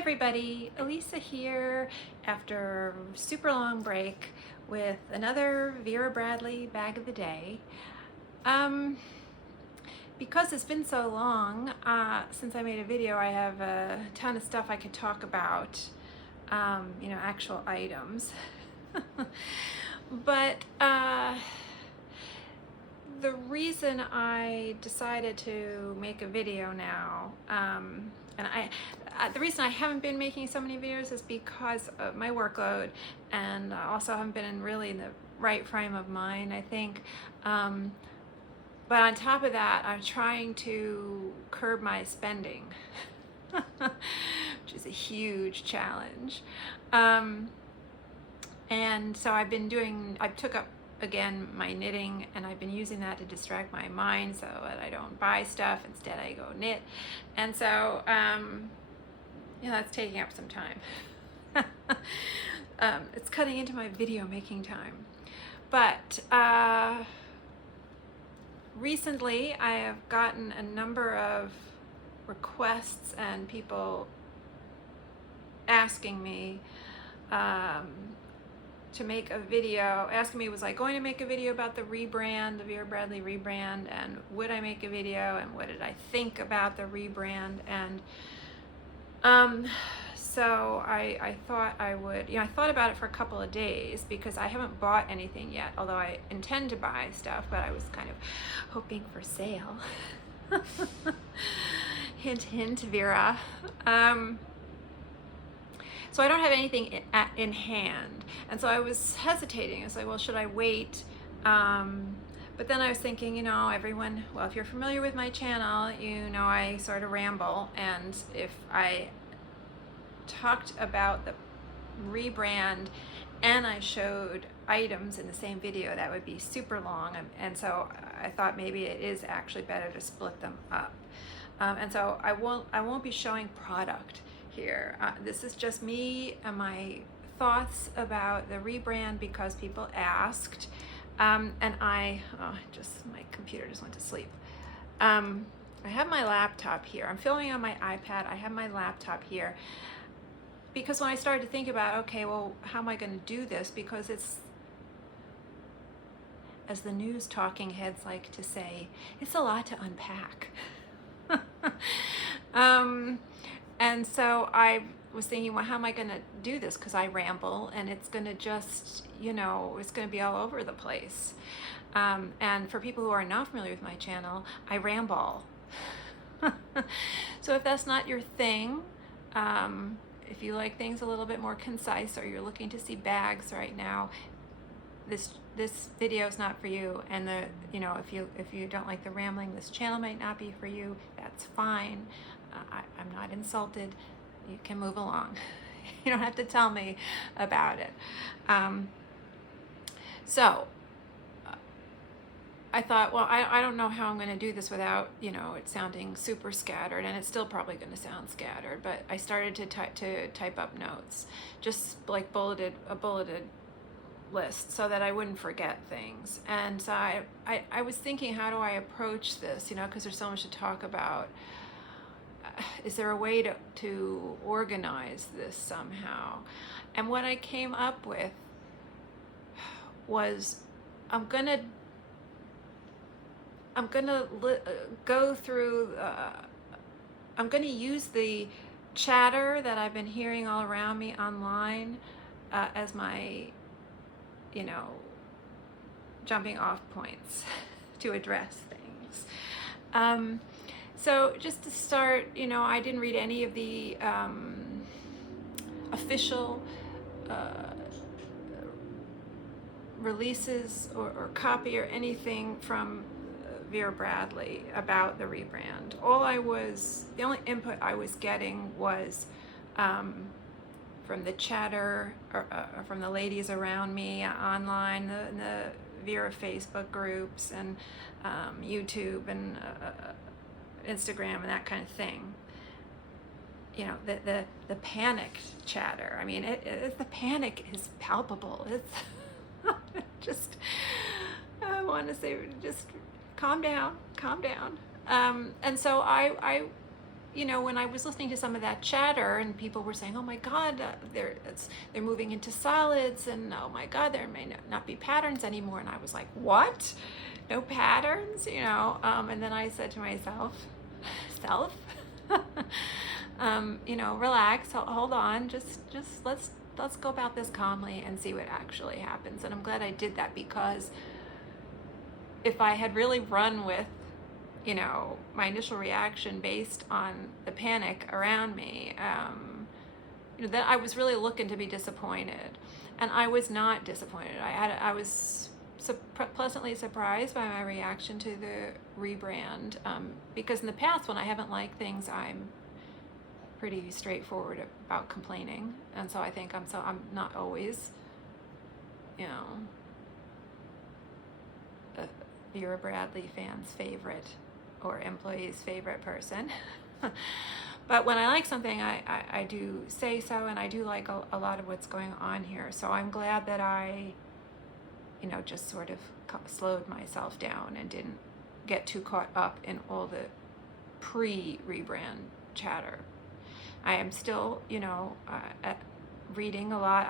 everybody, Elisa here after a super long break with another Vera Bradley bag of the day. Because it's been so long since I made a video, I have a ton of stuff I could talk about, actual items. But the reason I decided to make a video now, the reason I haven't been making so many videos is because of my workload, and I also haven't been in really the right frame of mind, I think. But on top of that, I'm trying to curb my spending, which is a huge challenge. And so I took up again my knitting, and I've been using that to distract my mind so that I don't buy stuff. Instead I go knit, and so that's taking up some time. It's cutting into my video making time. But recently I have gotten a number of requests and people asking me to make a video, asking me, was I going to make a video about the rebrand, the Vera Bradley rebrand, and would I make a video, and what did I think about the rebrand? And so I thought I would, I thought about it for a couple of days because I haven't bought anything yet, although I intend to buy stuff, but I was kind of hoping for sale. Hint, hint, Vera. So I don't have anything in hand, and so I was hesitating. I was like, well, should I wait? But then I was thinking, everyone, well, if you're familiar with my channel, I sort of ramble, and if I talked about the rebrand and I showed items in the same video, that would be super long, and so I thought maybe it is actually better to split them up. And so I won't be showing product here. This is just me and my thoughts about the rebrand because people asked, and my computer just went to sleep. I have my laptop here. I'm filming on my iPad. I have my laptop here because when I started to think about, okay, well, how am I going to do this? Because it's, as the news talking heads like to say, it's a lot to unpack. And so I was thinking, well, how am I going to do this? Because I ramble, and it's going to just, it's going to be all over the place. And for people who are not familiar with my channel, I ramble. So if that's not your thing, if you like things a little bit more concise, or you're looking to see bags right now, this video is not for you. And if you don't like the rambling, this channel might not be for you. That's fine. I'm not insulted. You can move along. You don't have to tell me about it. So I thought, well, I don't know how I'm going to do this without, it sounding super scattered, and it's still probably going to sound scattered, but I started to type up notes, just like a bulleted list, so that I wouldn't forget things. And so I was thinking, how do I approach this, because there's so much to talk about. Is there a way to organize this somehow? And what I came up with was, I'm gonna go through, I'm gonna use the chatter that I've been hearing all around me online as my, jumping off points to address things. So just to start, I didn't read any of the official releases or copy or anything from Vera Bradley about the rebrand. The only input I was getting was from the chatter, or from the ladies around me online, the Vera Facebook groups, and YouTube, and Instagram, and that kind of thing. The panicked chatter. I mean, the panic is palpable. It's just, I want to say, just calm down. And so I you know, when I was listening to some of that chatter and people were saying, oh my God, they're moving into solids, and oh my God, there may not be patterns anymore. And I was like, what? No patterns, you know? And then I said to myself, you know, relax, hold on, just let's go about this calmly and see what actually happens. And I'm glad I did that, because if I had really run with, you know, my initial reaction based on the panic around me, you know, that I was really looking to be disappointed, and I was not disappointed. I was pleasantly surprised by my reaction to the rebrand, because in the past, when I haven't liked things, I'm pretty straightforward about complaining, and so I think I'm not always, you know, a Vera Bradley fan's favorite or employee's favorite person. But when I like something, I do say so, and I do like a lot of what's going on here. So I'm glad that I, you know, just sort of slowed myself down and didn't get too caught up in all the pre-rebrand chatter. I am still, you know, reading a lot.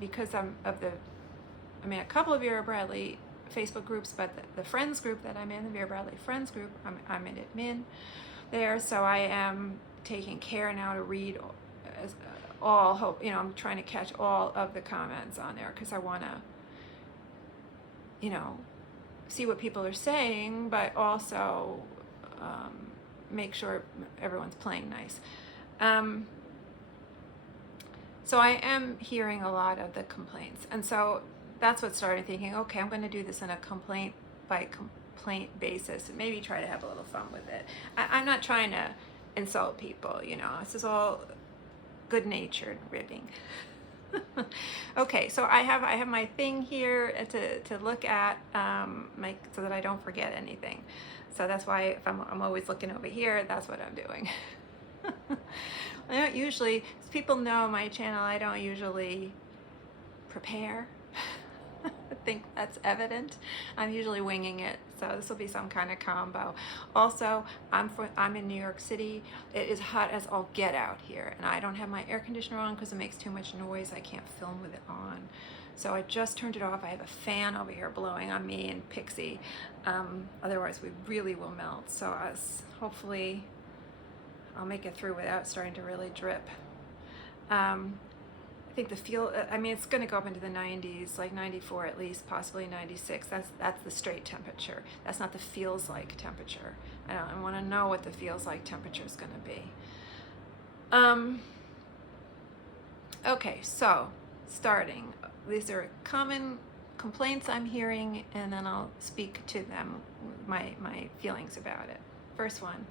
Because I'm a couple of Vera Bradley Facebook groups, but the friends group that I'm in, the Vera Bradley friends group, I'm in admin there, so I am taking care now to read you know, I'm trying to catch all of the comments on there, because I want to, you know, see what people are saying, but also make sure everyone's playing nice. So I am hearing a lot of the complaints, and so that's what started thinking, okay, I'm going to do this on a complaint by complaint basis, and maybe try to have a little fun with it. I'm not trying to insult people, you know, this is all good-natured ribbing. Okay, so I have my thing here to look at, so that I don't forget anything. So that's why if I'm always looking over here, that's what I'm doing. I don't usually, as people know my channel, I don't usually prepare. I think that's evident. I'm usually winging it, so this will be some kind of combo. Also, I'm in New York City. It is hot as all get out here, and I don't have my air conditioner on because it makes too much noise. I can't film with it on. So I just turned it off. I have a fan over here blowing on me and Pixie. Otherwise, we really will melt. So hopefully I'll make it through without starting to really drip. I think it's going to go up into the 90s, like 94 at least, possibly 96. That's the straight temperature. That's not the feels like temperature. I want to know what the feels like temperature is going to be. Okay, so starting. These are common complaints I'm hearing, and then I'll speak to them, my feelings about it. First one,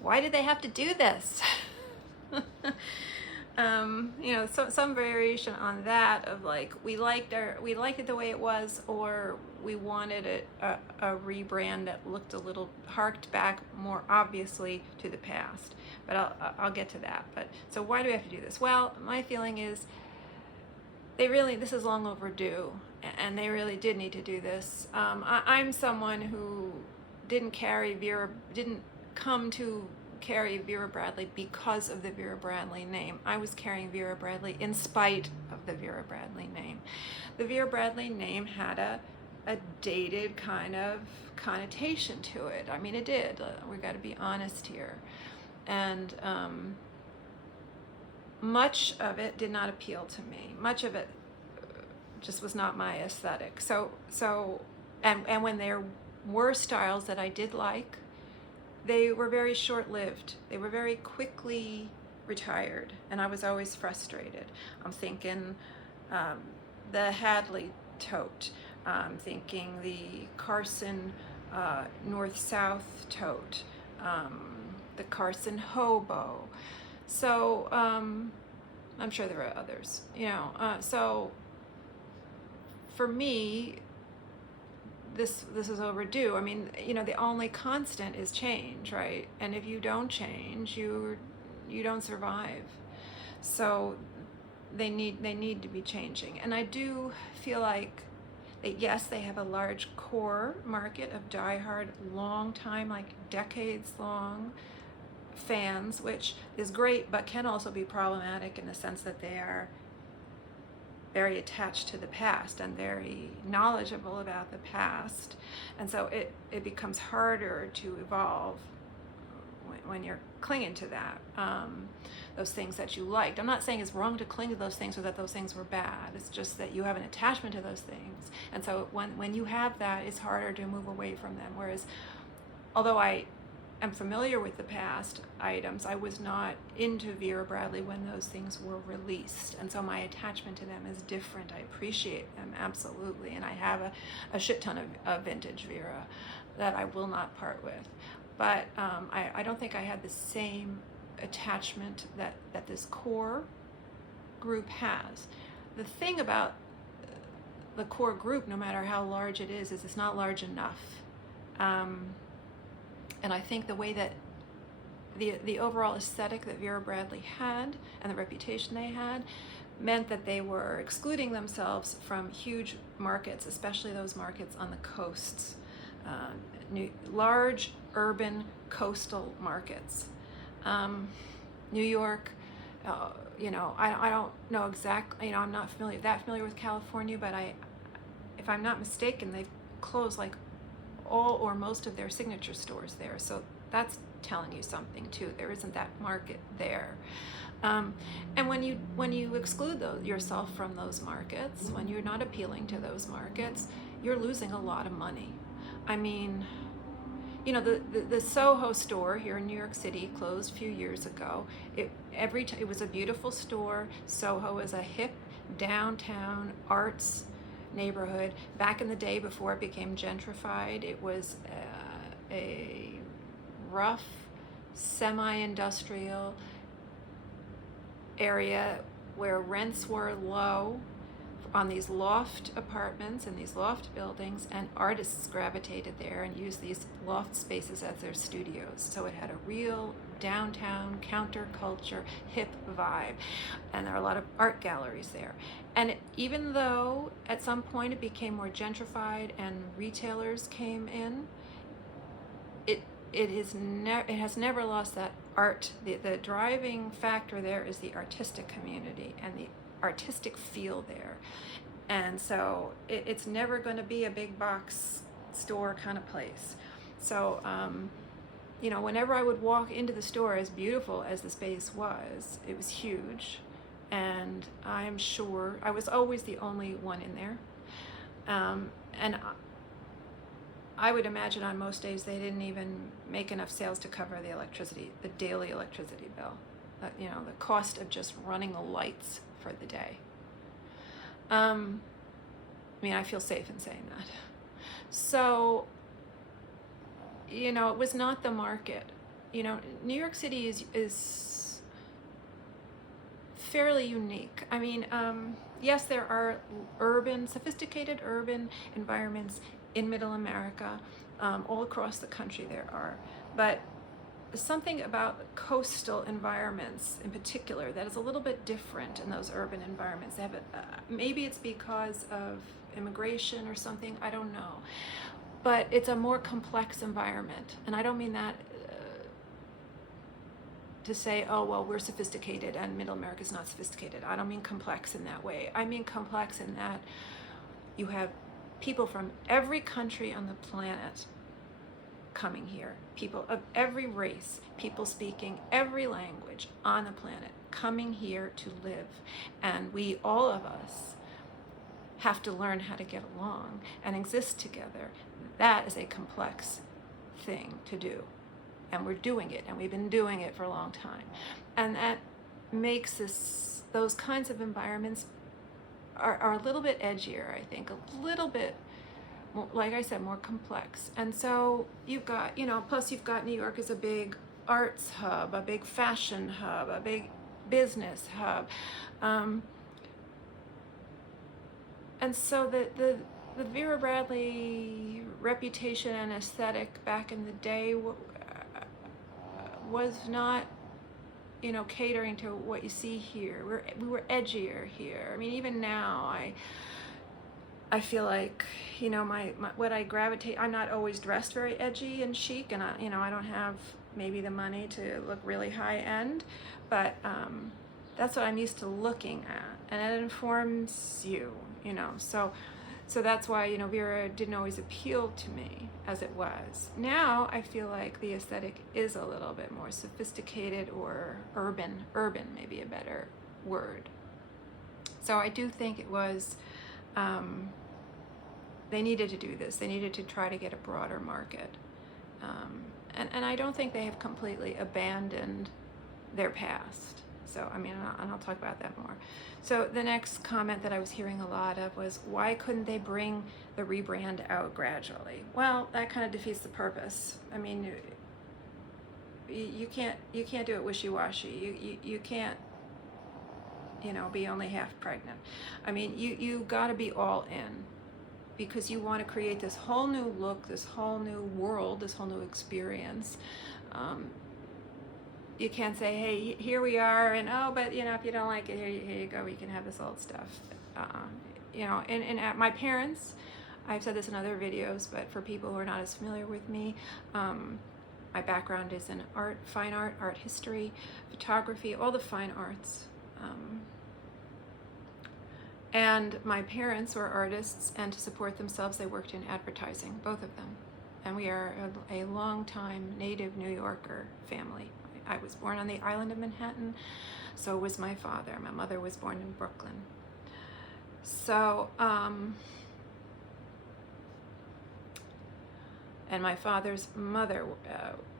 why did they have to do this? You know, some variation on that of like, we liked it the way it was, or we wanted a rebrand that looked a little, harked back more obviously to the past. But I'll get to that. But so why do we have to do this? Well, my feeling is this is long overdue, and they really did need to do this. I'm someone who didn't come to carry Vera Bradley because of the Vera Bradley name. I was carrying Vera Bradley in spite of the Vera Bradley name. The Vera Bradley name had a dated kind of connotation to it. I mean, it did. We got to be honest here. And much of it did not appeal to me. Much of it just was not my aesthetic. And when there were styles that I did like, they were very short-lived. They were very quickly retired, and I was always frustrated. I'm thinking the Hadley tote. I'm thinking the Carson North-South tote. The Carson hobo. So I'm sure there are others. You know, so for me, this is overdue. I mean, you know, the only constant is change, right? And if you don't change, you don't survive. So they need to be changing. And I do feel like yes, they have a large core market of diehard, long time, like decades long fans, which is great, but can also be problematic in the sense that they are very attached to the past and very knowledgeable about the past. And so it becomes harder to evolve when you're clinging to that, those things that you liked. I'm not saying it's wrong to cling to those things or that those things were bad. It's just that you have an attachment to those things. And so when you have that, it's harder to move away from them. Whereas, although I am familiar with the past items, I was not into Vera Bradley when those things were released. And so my attachment to them is different. I appreciate them, absolutely. And I have a shit ton of vintage Vera that I will not part with. But I don't think I had the same attachment that this core group has. The thing about the core group, no matter how large it is it's not large enough. And I think the way that the overall aesthetic that Vera Bradley had and the reputation they had meant that they were excluding themselves from huge markets, especially those markets on the coasts, large urban coastal markets. New York, I don't know exactly, I'm not that familiar with California, but if I'm not mistaken, they've closed like all or most of their signature stores there. So that's telling you something too. There isn't that market there. And when you exclude yourself from those markets, when you're not appealing to those markets, you're losing a lot of money. I mean, the Soho store here in New York City closed a few years ago. It was a beautiful store. Soho is a hip downtown arts neighborhood. Back in the day before it became gentrified, it was a rough, semi-industrial area where rents were low on these loft apartments and these loft buildings, and artists gravitated there and used these loft spaces as their studios. So it had a real downtown counterculture hip vibe, and there are a lot of art galleries there. And even though at some point it became more gentrified and retailers came in, it has never lost that art. The driving factor there is the artistic community and the artistic feel there. And so it's never going to be a big box store kind of place. So whenever I would walk into the store, as beautiful as the space was, it was huge, and I'm sure I was always the only one in there. And I would imagine on most days they didn't even make enough sales to cover the daily electricity bill, the cost of just running the lights for the day. I feel safe in saying that. So, it was not the market. New York City is fairly unique. Yes, there are sophisticated urban environments in Middle America, all across the country there are, but something about coastal environments in particular that is a little bit different in those urban environments. They have maybe it's because of immigration or something, I don't know, but it's a more complex environment. And I don't mean that to say, oh, well, we're sophisticated and Middle America is not sophisticated. I don't mean complex in that way. I mean complex in that you have people from every country on the planet coming here, people of every race, people speaking every language on the planet, coming here to live. And all of us, have to learn how to get along and exist together. That is a complex thing to do. And we're doing it, and we've been doing it for a long time. And that makes those kinds of environments are a little bit edgier, I think, a little bit, like I said, more complex. And so you've got, plus you've got New York as a big arts hub, a big fashion hub, a big business hub. And so the Vera Bradley reputation and aesthetic back in the day was not, catering to what you see here. We were edgier here. Even now, I feel like, my what I gravitate. I'm not always dressed very edgy and chic, and I don't have maybe the money to look really high end, but that's what I'm used to looking at, and it informs you, you know. So that's why, you know, Vera didn't always appeal to me as it was. Now I feel like the aesthetic is a little bit more sophisticated, or urban maybe a better word. So I do think it was, they needed to do this. They needed to try to get a broader market. And I don't think they have completely abandoned their past. So, I mean, and I'll talk about that more. So the next comment that I was hearing a lot of was, why couldn't they bring the rebrand out gradually? Well, that kind of defeats the purpose. I mean, you can't do it wishy-washy. You can't, you know, be only half pregnant. I mean, you got to be all in, because you want to create this whole new look, this whole new world, this whole new experience. You can't say, hey, here we are, and oh, but you know, if you don't like it, here you go, you can have this old stuff. You know, and at my parents, I've said this in other videos, but for people who are not as familiar with me, my background is in art, fine art, art history, photography, all the fine arts. And my parents were artists, and to support themselves, they worked in advertising, both of them. And we are a long-time native New Yorker family. I was born on the island of Manhattan, so was my father. My mother was born in Brooklyn. So, and my father's mother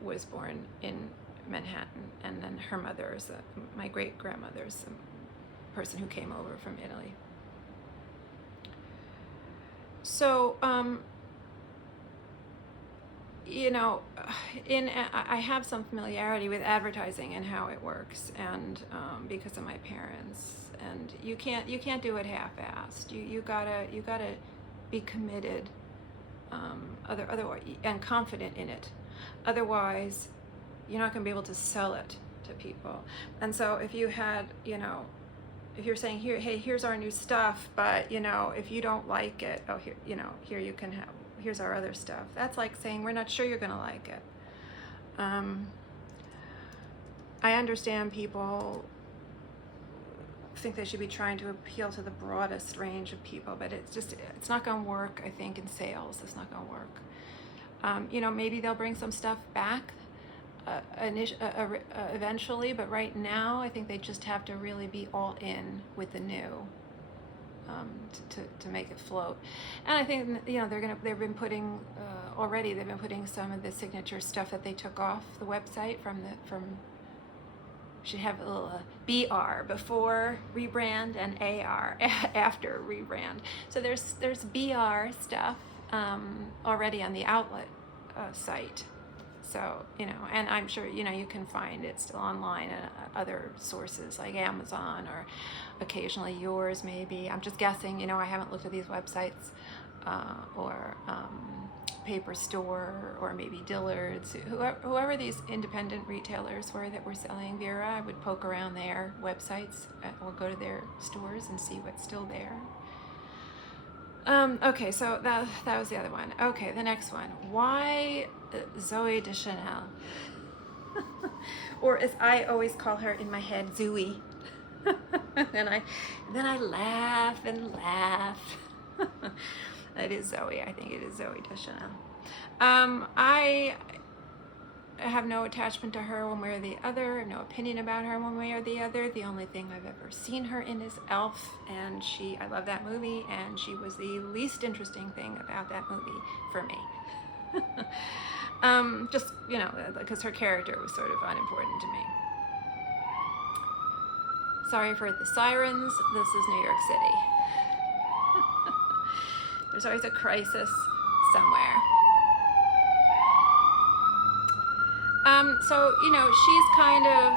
was born in Manhattan, and then her mother is my great-grandmother is a person who came over from Italy. So, you know, I have some familiarity with advertising and how it works, and because of my parents, and you can't do it half-assed. You gotta be committed, otherwise, and confident in it. Otherwise, you're not gonna be able to sell it to people. And so if you had, you know, if you're saying, here, hey, here's our new stuff, but you know, if you don't like it, oh, here, you know, here you can have, here's our other stuff. That's like saying, we're not sure you're gonna like it. I understand people think they should be trying to appeal to the broadest range of people, but it's not gonna work, I think, in sales. It's not gonna work. You know, maybe they'll bring some stuff back eventually, but right now I think they just have to really be all in with the new, to make it float. And I think, you know, they've been putting already, they've been putting some of the signature stuff that they took off the website from should have a little BR before rebrand and AR after rebrand. So there's BR stuff already on the outlet site. So, you know, and I'm sure, you know, you can find it still online at other sources like Amazon, or occasionally yours maybe. I'm just guessing, you know, I haven't looked at these websites, or Paper Store, or maybe Dillard's, whoever these independent retailers were that were selling Vera. I would poke around their websites or go to their stores and see what's still there. Okay, so that was the other one. Okay, the next one. Why Zoe de Chanel? Or as I always call her in my head, Zoe. and then I laugh and laugh. It is Zoe. I think it is Zoe de Chanel. I have no attachment to her one way or the other, no opinion about her one way or the other. The only thing I've ever seen her in is Elf, and I love that movie, and she was the least interesting thing about that movie for me. Just, you know, because her character was sort of unimportant to me. Sorry for the sirens. This is New York City. There's always a crisis somewhere. So, you know, she's kind of,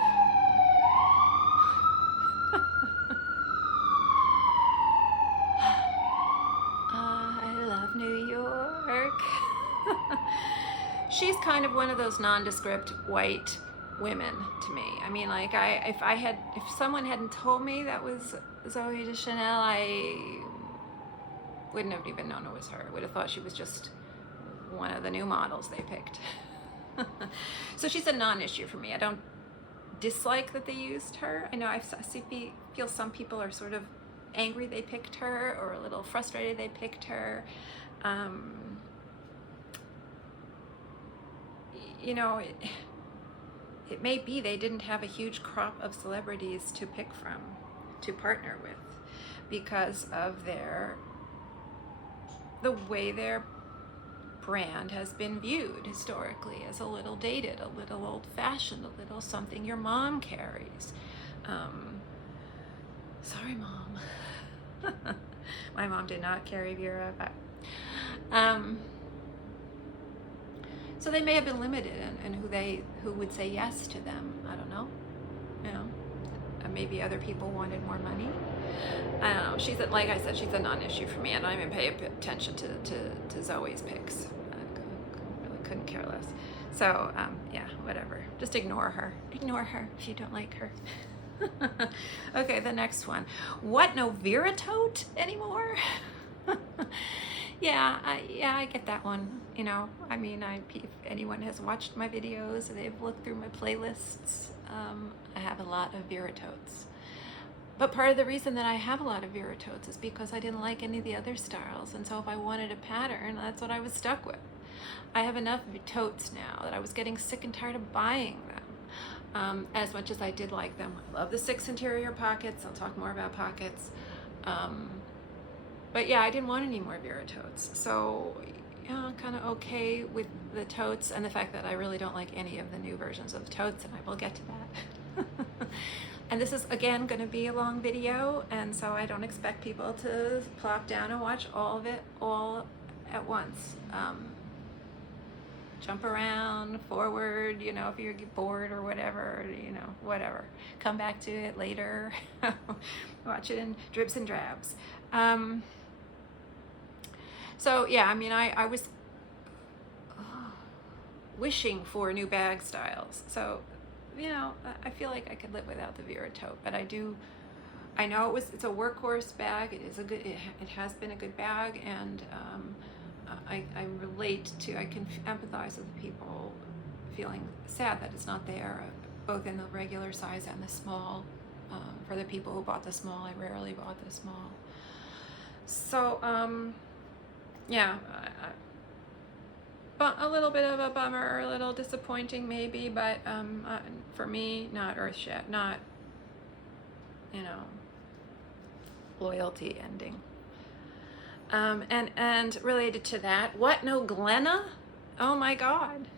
I love New York. She's kind of one of those nondescript white women to me. I mean, like, if someone hadn't told me that was Zoe de Chanel, I wouldn't have even known it was her. I would have thought she was just one of the new models they picked. So she's a non-issue for me. I don't dislike that they used her. I know feel some people are sort of angry they picked her, or a little frustrated they picked her. You know, it may be they didn't have a huge crop of celebrities to pick from, to partner with, because of the way their brand has been viewed historically as a little dated, a little old-fashioned, a little something your mom carries. Sorry, Mom. My mom did not carry Vera, but so they may have been limited in who would say yes to them. I don't know. You know, maybe other people wanted more money. I don't know. She's like I said, she's a non-issue for me. I don't even pay attention to Zoe's picks. I really couldn't care less. So yeah, whatever. Just ignore her. Ignore her if you don't like her. Okay, the next one. What, no Vera tote anymore? Yeah, I get that one. You know, I mean, if anyone has watched my videos, they've looked through my playlists, I have a lot of Vera totes. But part of the reason that I have a lot of Vera totes is because I didn't like any of the other styles, and so if I wanted a pattern, that's what I was stuck with. I have enough totes now that I was getting sick and tired of buying them, as much as I did like them. I love the 6 interior pockets. I'll talk more about pockets. But yeah, I didn't want any more Vera totes. So yeah, kind of okay with the totes, and the fact that I really don't like any of the new versions of the totes, and I will get to that. And this is, again, going to be a long video, and so I don't expect people to plop down and watch all of it all at once. Jump around, forward, you know, if you're bored or whatever, you know, whatever. Come back to it later. Watch it in drips and drabs. So yeah, I mean, I was wishing for new bag styles. So, you know, I feel like I could live without the Vera tote, but I know it's a workhorse bag. It has been a good bag, and I can empathize with the people feeling sad that it's not there, both in the regular size and the small. For the people who bought the small, I rarely bought the small. So, yeah, but a little bit of a bummer, a little disappointing maybe, but for me, not earth-shattering, not, you know, loyalty ending. And related to that, what, no Glenna? Oh my God.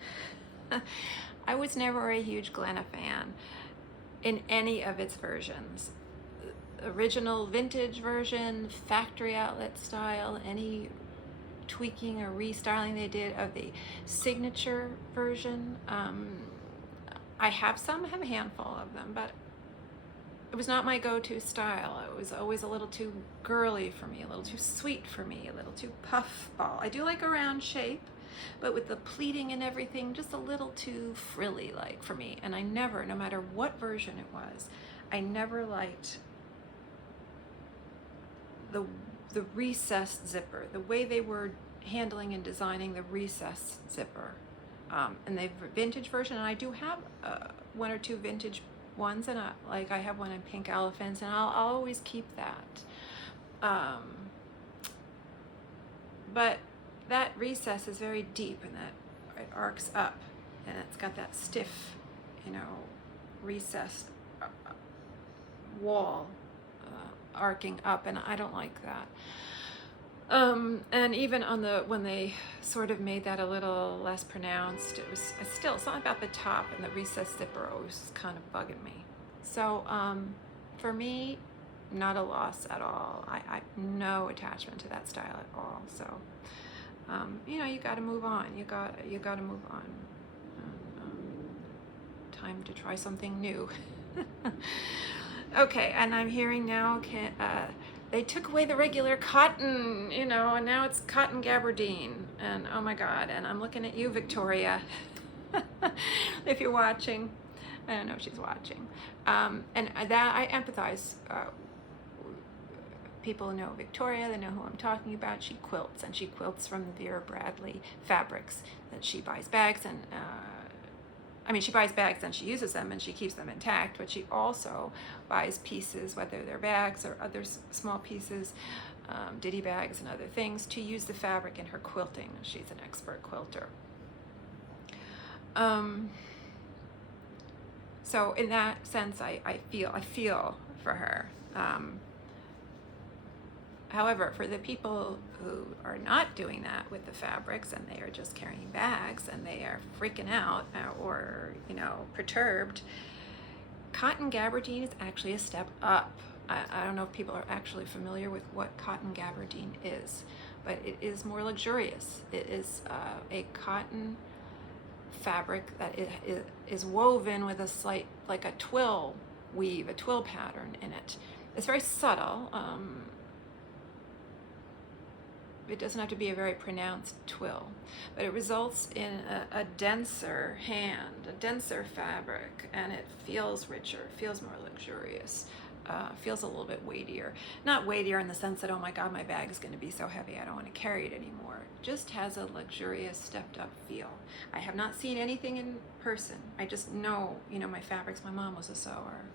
I was never a huge Glenna fan in any of its versions. Original vintage version, factory outlet style, any tweaking or restyling they did of the signature version. I have a handful of them, but it was not my go-to style. It was always a little too girly for me, a little too sweet for me, a little too puffball. I do like a round shape, but with the pleating and everything, just a little too frilly like for me. And I never, no matter what version it was, I never liked the recessed zipper, the way they were handling and designing the recessed zipper. And the vintage version, and I do have one or two vintage ones, and I have one in pink elephants, and I'll always keep that. But that recess is very deep, and that it arcs up, and it's got that stiff, you know, recessed wall arcing up, and I don't like that. And even when they sort of made that a little less pronounced, it's not about the top, and the recessed zipper always kind of bugging me. So for me, not a loss at all. I no attachment to that style at all. So you know, you got to move on. You got to move on. Time to try something new. Okay, and I'm hearing now they took away the regular cotton, you know, and now it's cotton gabardine. And oh my God, and I'm looking at you, Victoria, if you're watching. I don't know if she's watching. And that I empathize. People know Victoria, they know who I'm talking about. She quilts, and she quilts from the Vera Bradley fabrics that she buys bags, and I mean, she buys bags and she uses them and she keeps them intact, but she also buys pieces, whether they're bags or other small pieces, ditty bags and other things, to use the fabric in her quilting. She's an expert quilter. So in that sense, I feel for her. However, for the people who are not doing that with the fabrics and they are just carrying bags and they are freaking out or, perturbed, cotton gabardine is actually a step up. I don't know if people are actually familiar with what cotton gabardine is, but it is more luxurious. It is a cotton fabric that is woven with a slight, like a twill weave, a twill pattern in it. It's very subtle. It doesn't have to be a very pronounced twill, but it results in a denser hand, a denser fabric, and it feels richer, feels more luxurious, feels a little bit weightier. Not weightier in the sense that, oh my God, my bag is going to be so heavy, I don't want to carry it anymore. It just has a luxurious, stepped up feel. I have not seen anything in person. I just know, my fabrics. My mom was a sewer.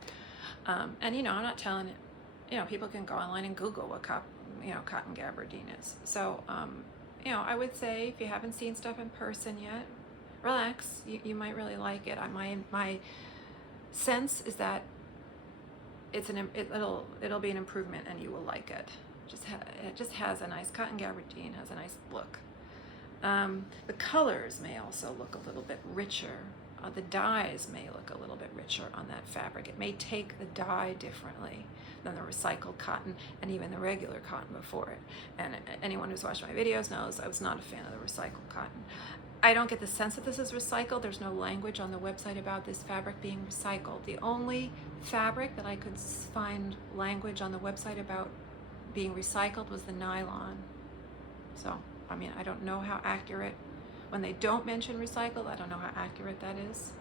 And, I'm not telling it, people can go online and Google what cotton gabardine is. So, I would say if you haven't seen stuff in person yet, relax. You might really like it. My sense is that it'll be an improvement and you will like it. It just has a nice, cotton gabardine has a nice look. The colors may also look a little bit richer. The dyes may look a little bit richer on that fabric. It may take the dye differently than the recycled cotton and even the regular cotton before it. And anyone who's watched my videos knows I was not a fan of the recycled cotton. I don't get the sense that this is recycled. There's no language on the website about this fabric being recycled. The only fabric that I could find language on the website about being recycled was the nylon. So, I don't know how accurate. When they don't mention recycled, I don't know how accurate that is.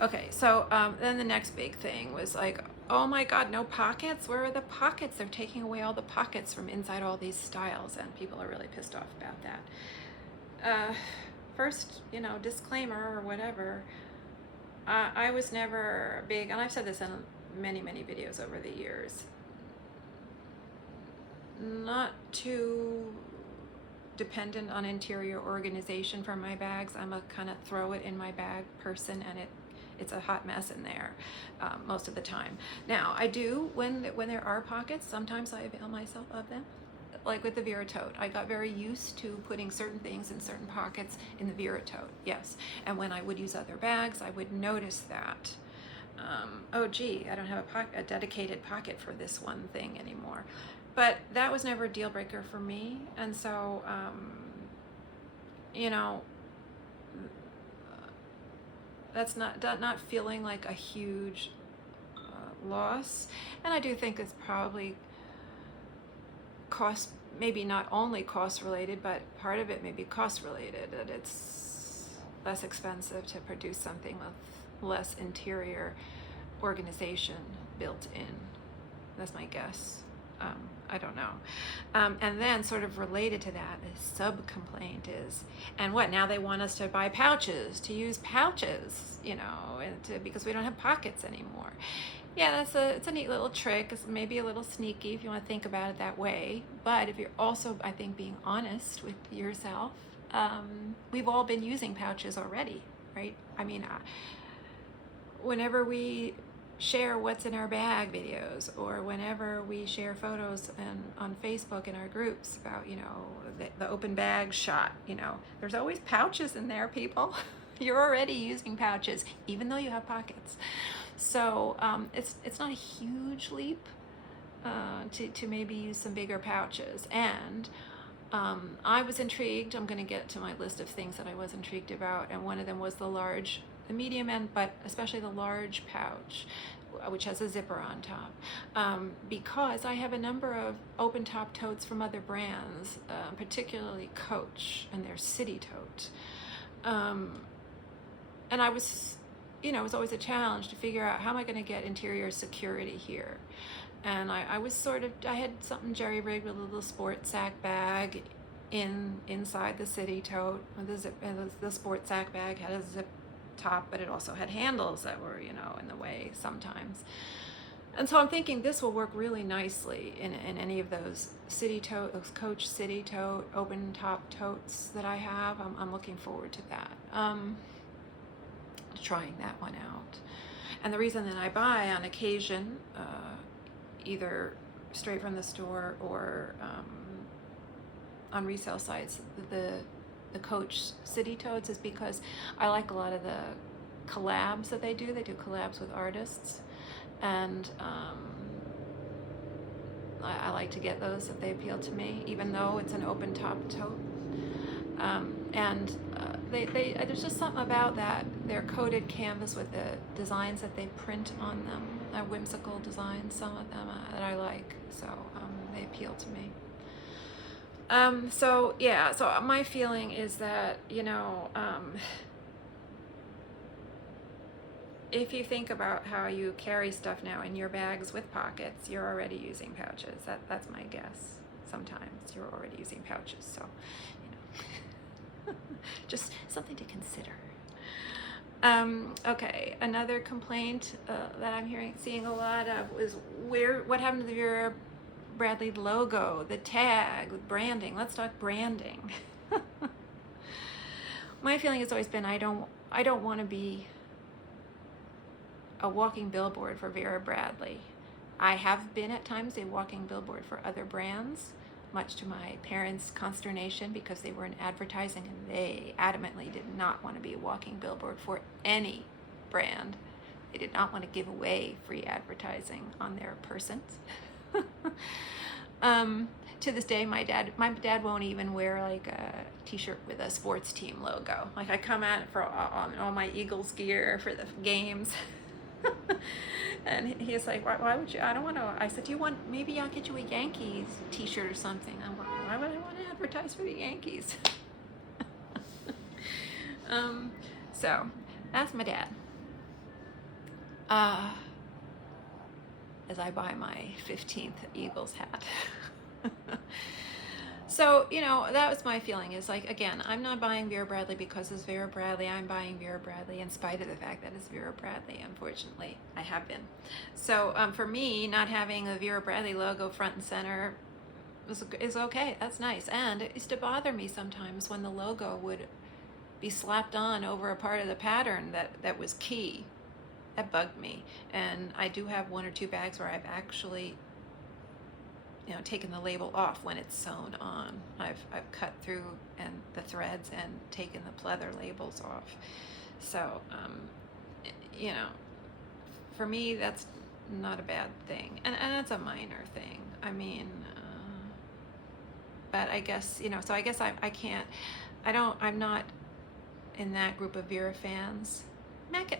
Okay, so then the next big thing was like, oh my God, no pockets? Where are the pockets? They're taking away all the pockets from inside all these styles, and people are really pissed off about that. First, disclaimer or whatever, I was never big, and I've said this in many, many videos over the years, not too dependent on interior organization for my bags. I'm a kind of throw it in my bag person, and it's a hot mess in there most of the time. Now, I do, when there are pockets, sometimes I avail myself of them. Like with the Vera tote, I got very used to putting certain things in certain pockets in the Vera tote, yes. And when I would use other bags, I would notice that. Oh gee, I don't have a dedicated pocket for this one thing anymore. But that was never a deal breaker for me. And so, that's not feeling like a huge loss. And I do think it's probably cost, maybe not only cost related, but part of it may be cost related, that it's less expensive to produce something with less interior organization built in. That's my guess. I don't know. And then sort of related to that, the sub-complaint is, and what, now they want us to buy pouches, to use pouches, because we don't have pockets anymore. Yeah, it's a neat little trick. It's maybe a little sneaky if you want to think about it that way. But if you're also, I think, being honest with yourself, we've all been using pouches already, right? Whenever we share what's in our bag videos, or whenever we share photos on Facebook in our groups about, the open bag shot, there's always pouches in there, people. You're already using pouches, even though you have pockets. So it's not a huge leap to maybe use some bigger pouches. And I was intrigued. I'm going to get to my list of things that I was intrigued about, and one of them was the medium end, but especially the large pouch, which has a zipper on top, because I have a number of open top totes from other brands, particularly Coach and their City tote, and I was, it was always a challenge to figure out how am I going to get interior security here. And I was I had something jerry-rigged with a little sport sack bag, inside the city tote. The sports sack bag had a zip top, but it also had handles that were, you know, in the way sometimes. And so I'm thinking this will work really nicely in any of those city tote, those Coach city tote, open top totes that I have. I'm looking forward to that. Trying that one out. And the reason that I buy on occasion, either straight from the store or on resale sites, the Coach city totes, is because I like a lot of the collabs that they do. They do collabs with artists, and I like to get those if they appeal to me, even though it's an open top tote. There's just something about that. They're coated canvas with the designs that they print on them, whimsical designs, some of them that I like. So they appeal to me. So my feeling is that, you know, if you think about how you carry stuff now in your bags with pockets, you're already using pouches. That's my guess. Sometimes you're already using pouches, so, you know, just something to consider. Okay, another complaint that I'm seeing a lot of is what happened to the Vera Bradley logo, the tag, the branding. Let's talk branding. My feeling has always been I don't want to be a walking billboard for Vera Bradley. I have been at times a walking billboard for other brands, much to my parents' consternation, because they were in advertising and they adamantly did not want to be a walking billboard for any brand. They did not want to give away free advertising on their persons. To this day, my dad won't even wear like a t-shirt with a sports team logo. Like I come out for all my Eagles gear for the games. And he's like, why would you? I don't want to. I said, maybe I'll get you a Yankees t-shirt or something. Why would I want to advertise for the Yankees? So that's my dad. As I buy my 15th Eagles hat. So, you know, that was my feeling, is like, again, I'm not buying Vera Bradley because it's Vera Bradley. I'm buying Vera Bradley in spite of the fact that it's Vera Bradley. Unfortunately, I have been. So for me, not having a Vera Bradley logo front and center is okay. That's nice. And it used to bother me sometimes when the logo would be slapped on over a part of the pattern that was key. That bugged me. And I do have one or two bags where I've actually, you know, taken the label off when it's sewn on. I've cut through and the threads and taken the pleather labels off. So, you know, for me, that's not a bad thing. And it's a minor thing. I mean, but I guess, you know, so I guess I'm not in that group of Vera fans.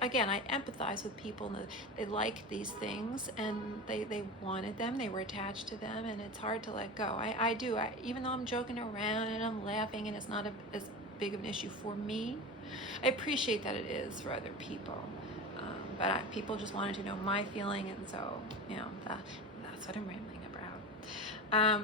Again, I empathize with people, and they like these things and they wanted them, they were attached to them, and it's hard to let go. I do, even though I'm joking around and I'm laughing and it's not as big of an issue for me, I appreciate that it is for other people. But people just wanted to know my feeling, and so, you know, that's what I'm rambling about.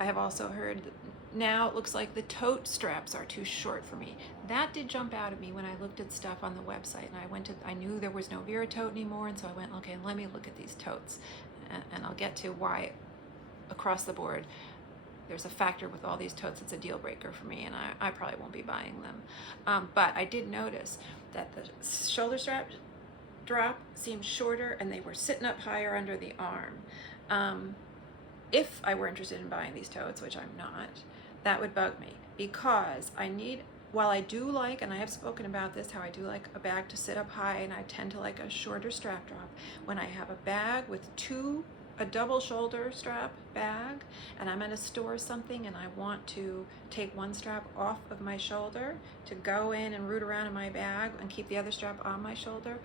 I have also heard that now it looks like the tote straps are too short for me. That did jump out at me when I looked at stuff on the website, and I knew there was no Vera tote anymore, and so I went, okay, let me look at these totes, and I'll get to why across the board there's a factor with all these totes. It's a deal breaker for me, and I probably won't be buying them. But I did notice that the shoulder strap drop seemed shorter, and they were sitting up higher under the arm. If I were interested in buying these totes, which I'm not, that would bug me, because while I do like, and I have spoken about this, how I do like a bag to sit up high, and I tend to like a shorter strap drop. When I have a bag with a double shoulder strap bag, and I'm at a store or something, and I want to take one strap off of my shoulder to go in and root around in my bag and keep the other strap on my shoulder,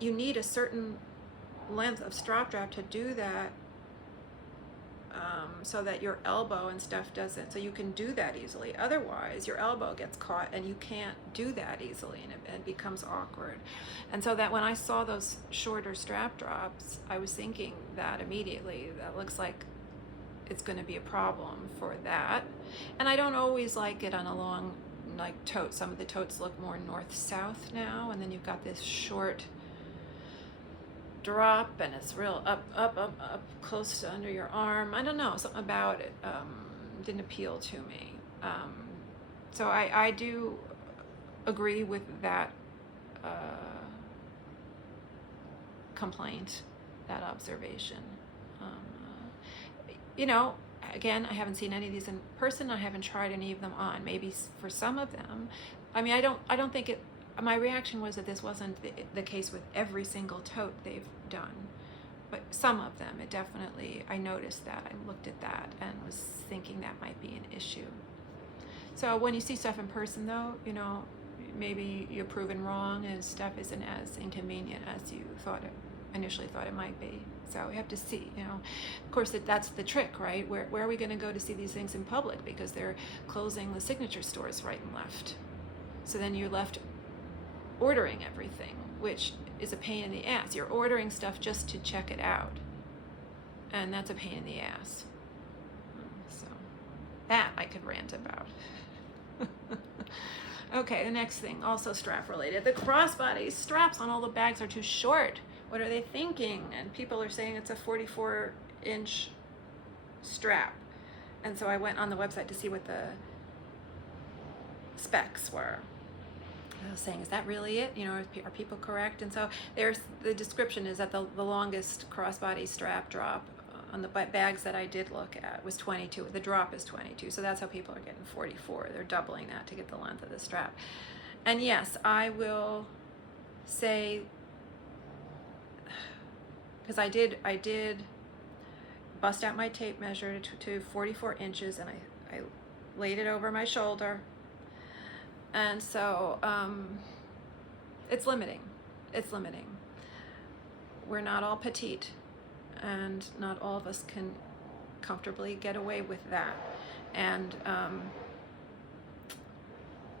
you need a certain length of strap drop to do that, so that your elbow and stuff doesn't, so you can do that easily. Otherwise, your elbow gets caught and you can't do that easily, and it becomes awkward. And so that when I saw those shorter strap drops, I was thinking that immediately, that looks like it's going to be a problem for that. And I don't always like it on a long, like tote. Some of the totes look more north-south now, and then you've got this short drop, and it's real up close to under your arm. I don't know, something about it didn't appeal to me. So I do agree with that complaint, that observation. You know, again, I haven't seen any of these in person. I haven't tried any of them on. Maybe for some of them, I mean, I don't think it. My reaction was that this wasn't the case with every single tote they've done, but some of them, it definitely. I noticed that. I looked at that and was thinking that might be an issue. So when you see stuff in person, though, you know, maybe you're proven wrong and stuff isn't as inconvenient as you initially thought it might be. So we have to see, you know. Of course, that's the trick, right? Where are we going to go to see these things in public? Because they're closing the signature stores right and left. So then you're left ordering everything, which is a pain in the ass. You're ordering stuff just to check it out. And that's a pain in the ass. So that I could rant about. Okay, the next thing, also strap related. The crossbody straps on all the bags are too short. What are they thinking? And people are saying it's a 44-inch strap. And so I went on the website to see what the specs were. I was saying, is that really it? You know, are people correct? And so there's the description is that the longest crossbody strap drop on the bags that I did look at was 22. The drop is 22. So that's how people are getting 44. They're doubling that to get the length of the strap. And yes, I will say, because I did bust out my tape measure to 44 inches, and I laid it over my shoulder. And so it's limiting. It's limiting. We're not all petite, and not all of us can comfortably get away with that. And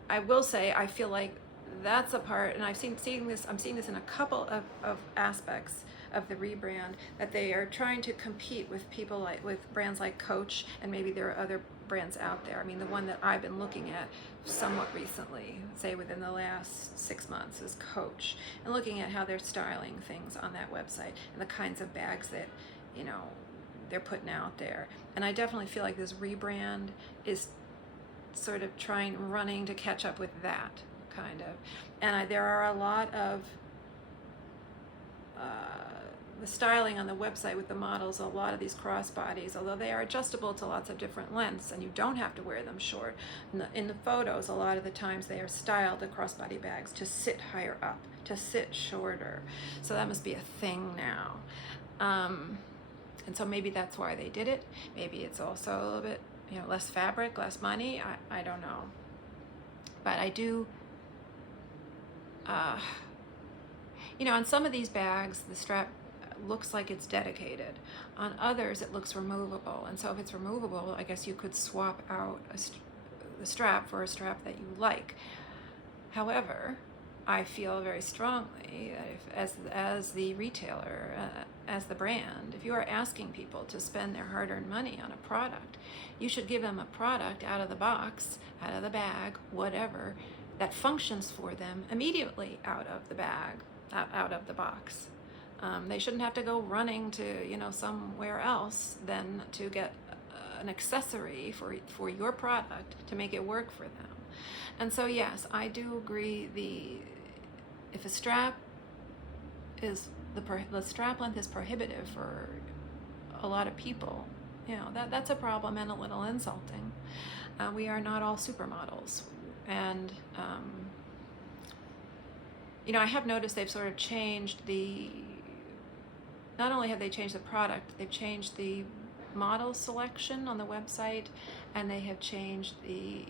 I will say, I feel like that's a part, and I'm seeing this in a couple of aspects of the rebrand, that they are trying to compete with with brands like Coach, and maybe there are other brands out there. I mean, the one that I've been looking at somewhat recently, say within the last 6 months, is Coach, and looking at how they're styling things on that website and the kinds of bags that, you know, they're putting out there. And I definitely feel like this rebrand is sort of running to catch up with that kind of. And there are a lot of the styling on the website with the models, a lot of these crossbodies, although they are adjustable to lots of different lengths and you don't have to wear them short. In the photos, a lot of the times they are styled, the crossbody bags, to sit higher up, to sit shorter. So that must be a thing now. And so maybe that's why they did it. Maybe it's also a little bit, you know, less fabric, less money. I don't know. But I do, you know, on some of these bags, the strap looks like it's dedicated. On others, it looks removable. And so if it's removable, I guess you could swap out the strap for a strap that you like. However, I feel very strongly that as the retailer, as the brand, if you are asking people to spend their hard-earned money on a product, you should give them a product out of the box, out of the bag, whatever, that functions for them immediately out of the bag, out of the box. They shouldn't have to go running to, you know, somewhere else than to get an accessory for your product to make it work for them. And so yes, I do agree. If a strap is the strap length is prohibitive for a lot of people, you know, that's a problem and a little insulting. We are not all supermodels, and you know, I have noticed they've sort of changed not only have they changed the product, they've changed the model selection on the website, and they have changed the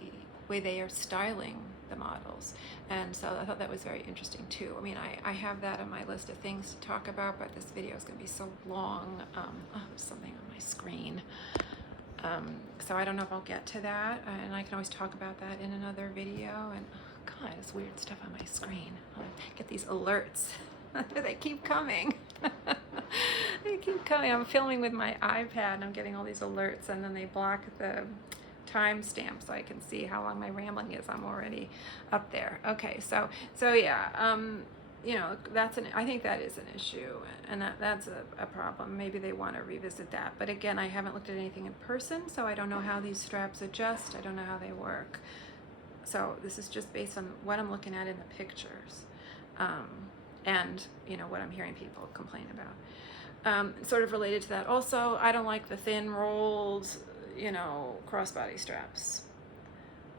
way they are styling the models. And so I thought that was very interesting too. I mean, I have that on my list of things to talk about, but this video is going to be so long. There's something on my screen. So I don't know if I'll get to that, and I can always talk about that in another video. And God, it's weird stuff on my screen. I get these alerts. They keep coming. They keep coming. I'm filming with my iPad and I'm getting all these alerts, and then they block the timestamp so I can see how long my rambling is. I'm already up there. Okay, so yeah, you know, I think that is an issue, and that's a problem. Maybe they want to revisit that. But again, I haven't looked at anything in person, so I don't know how these straps adjust. I don't know how they work. So this is just based on what I'm looking at in the pictures, and you know what I'm hearing people complain about. Sort of related to that also, I don't like the thin rolled, you know, crossbody straps.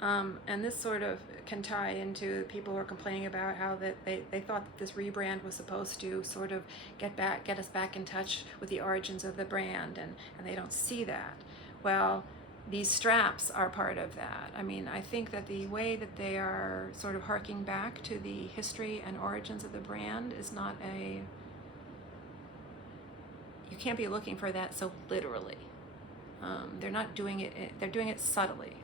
And this sort of can tie into people who are complaining about how that they thought that this rebrand was supposed to sort of get us back in touch with the origins of the brand, and they don't see that. Well, these straps are part of that. I mean, I think that the way that they are sort of harking back to the history and origins of the brand is not you can't be looking for that so literally. They're not doing it, they're doing it subtly.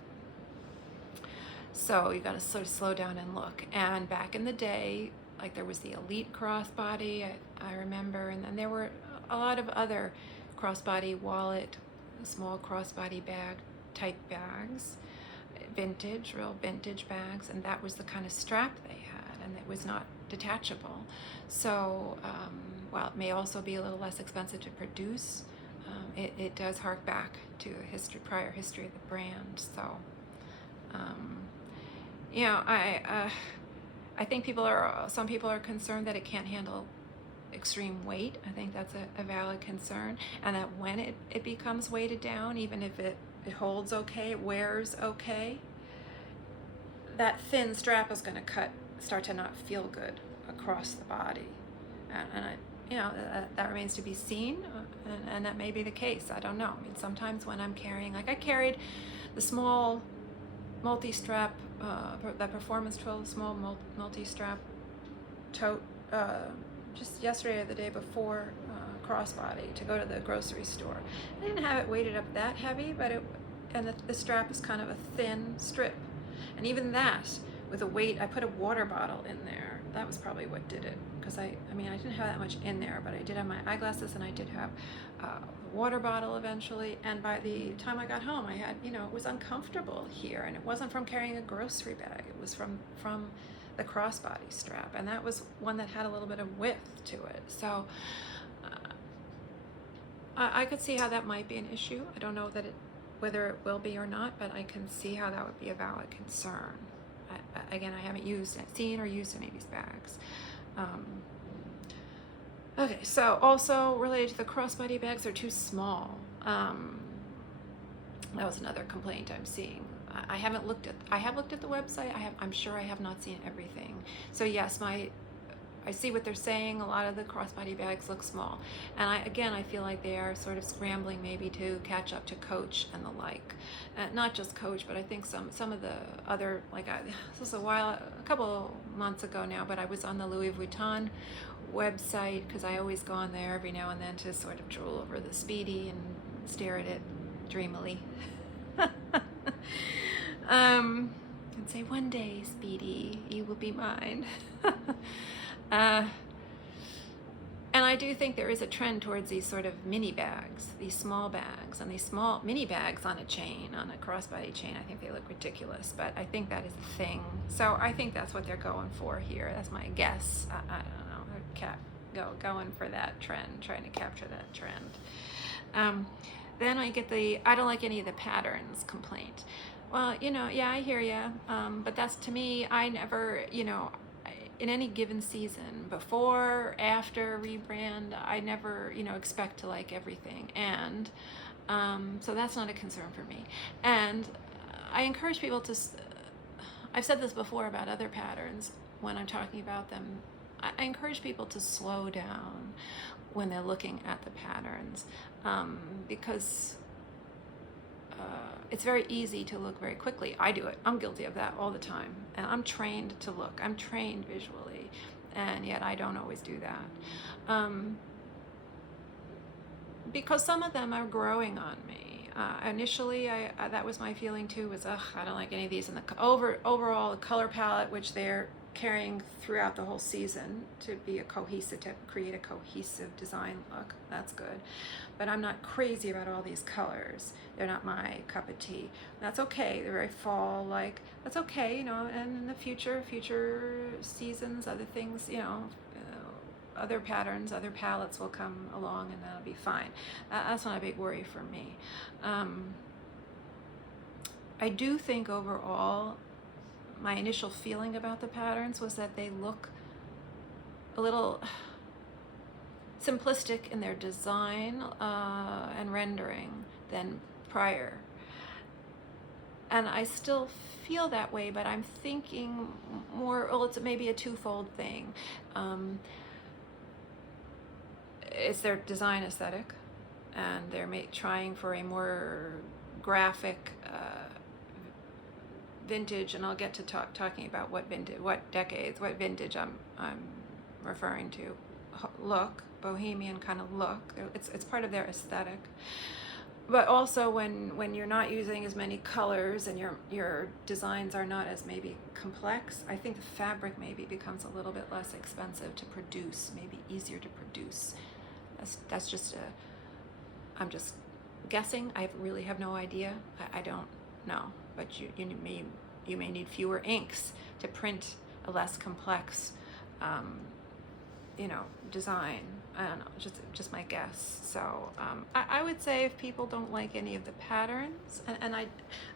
So you got to sort of slow down and look. And back in the day, like there was the Elite crossbody, I remember, and then there were a lot of other crossbody wallet, small crossbody bag type bags, real vintage bags, and that was the kind of strap they had, and it was not detachable. So while it may also be a little less expensive to produce, it does hark back to the prior history of the brand. So you know, I think some people are concerned that it can't handle extreme weight. I think that's a valid concern, and that when it becomes weighted down, even if it holds okay, it wears okay, that thin strap is going to start to not feel good across the body, and you know, that remains to be seen, and that may be the case. I don't know. I mean, sometimes when I'm carrying, like I carried the small multi-strap, that Performance 12 small multi-strap tote just yesterday or the day before, crossbody, to go to the grocery store. I didn't have it weighted up that heavy, but the strap is kind of a thin strip, and even that with a weight, I put a water bottle in there. That was probably what did it, because I mean I didn't have that much in there, but I did have my eyeglasses, and I did have a water bottle eventually, and by the time I got home I had, you know, it was uncomfortable here, and it wasn't from carrying a grocery bag, it was from the crossbody strap, and that was one that had a little bit of width to it. So I could see how that might be an issue. I don't know whether it will be or not, but I can see how that would be a valid concern. Again, I haven't seen or used any of these bags. Okay, so also related to the crossbody bags, they're too small. That was another complaint I'm seeing. I have looked at the website. I'm sure I have not seen everything. So yes, I see what they're saying. A lot of the crossbody bags look small, and I feel like they are sort of scrambling maybe to catch up to Coach and the like. Not just Coach, but I think some of the other, like this was a couple months ago now, but I was on the Louis Vuitton website, because I always go on there every now and then to sort of drool over the Speedy and stare at it dreamily. And say, one day, Speedy, you will be mine. And I do think there is a trend towards these sort of mini bags, these small bags, and these small mini bags on a chain, on a crossbody chain. I think they look ridiculous, but I think that is a thing. So I think that's what they're going for here. That's my guess. I don't know. They're going for that trend, trying to capture that trend. Then I get I don't like any of the patterns complaint. Well, you know, yeah, I hear you. But that's, to me, I never, you know, in any given season, before, after rebrand, I never, you know, expect to like everything. And so that's not a concern for me. And I encourage people to, I've said this before about other patterns when I'm talking about them, I encourage people to slow down when they're looking at the patterns, because it's very easy to look very quickly. I do it. I'm guilty of that all the time. And I'm trained to look. I'm trained visually. And yet I don't always do that. Because some of them are growing on me. Initially, that was my feeling too, was, I don't like any of these. And the overall color palette, which they're carrying throughout the whole season to be a cohesive, to create a cohesive design look. That's good. But I'm not crazy about all these colors. They're not my cup of tea. That's okay. They're very fall-like. That's okay, you know, and in the future seasons, other things, you know, other patterns, other palettes will come along and that'll be fine. That's not a big worry for me. I do think overall, my initial feeling about the patterns was that they look a little simplistic in their design and rendering than prior. And I still feel that way, but I'm thinking more, well, it's maybe a twofold thing. It's their design aesthetic, and they're trying for a more graphic vintage, and I'll get to talking about what vintage, what decades, what vintage I'm referring to. Look, bohemian kind of look. It's part of their aesthetic. But also when you're not using as many colors and your designs are not as maybe complex, I think the fabric maybe becomes a little bit less expensive to produce, maybe easier to produce. That's just I'm just guessing. I really have no idea. I don't know. But you may need fewer inks to print a less complex, you know, design. I don't know, just my guess. So I would say if people don't like any of the patterns, and I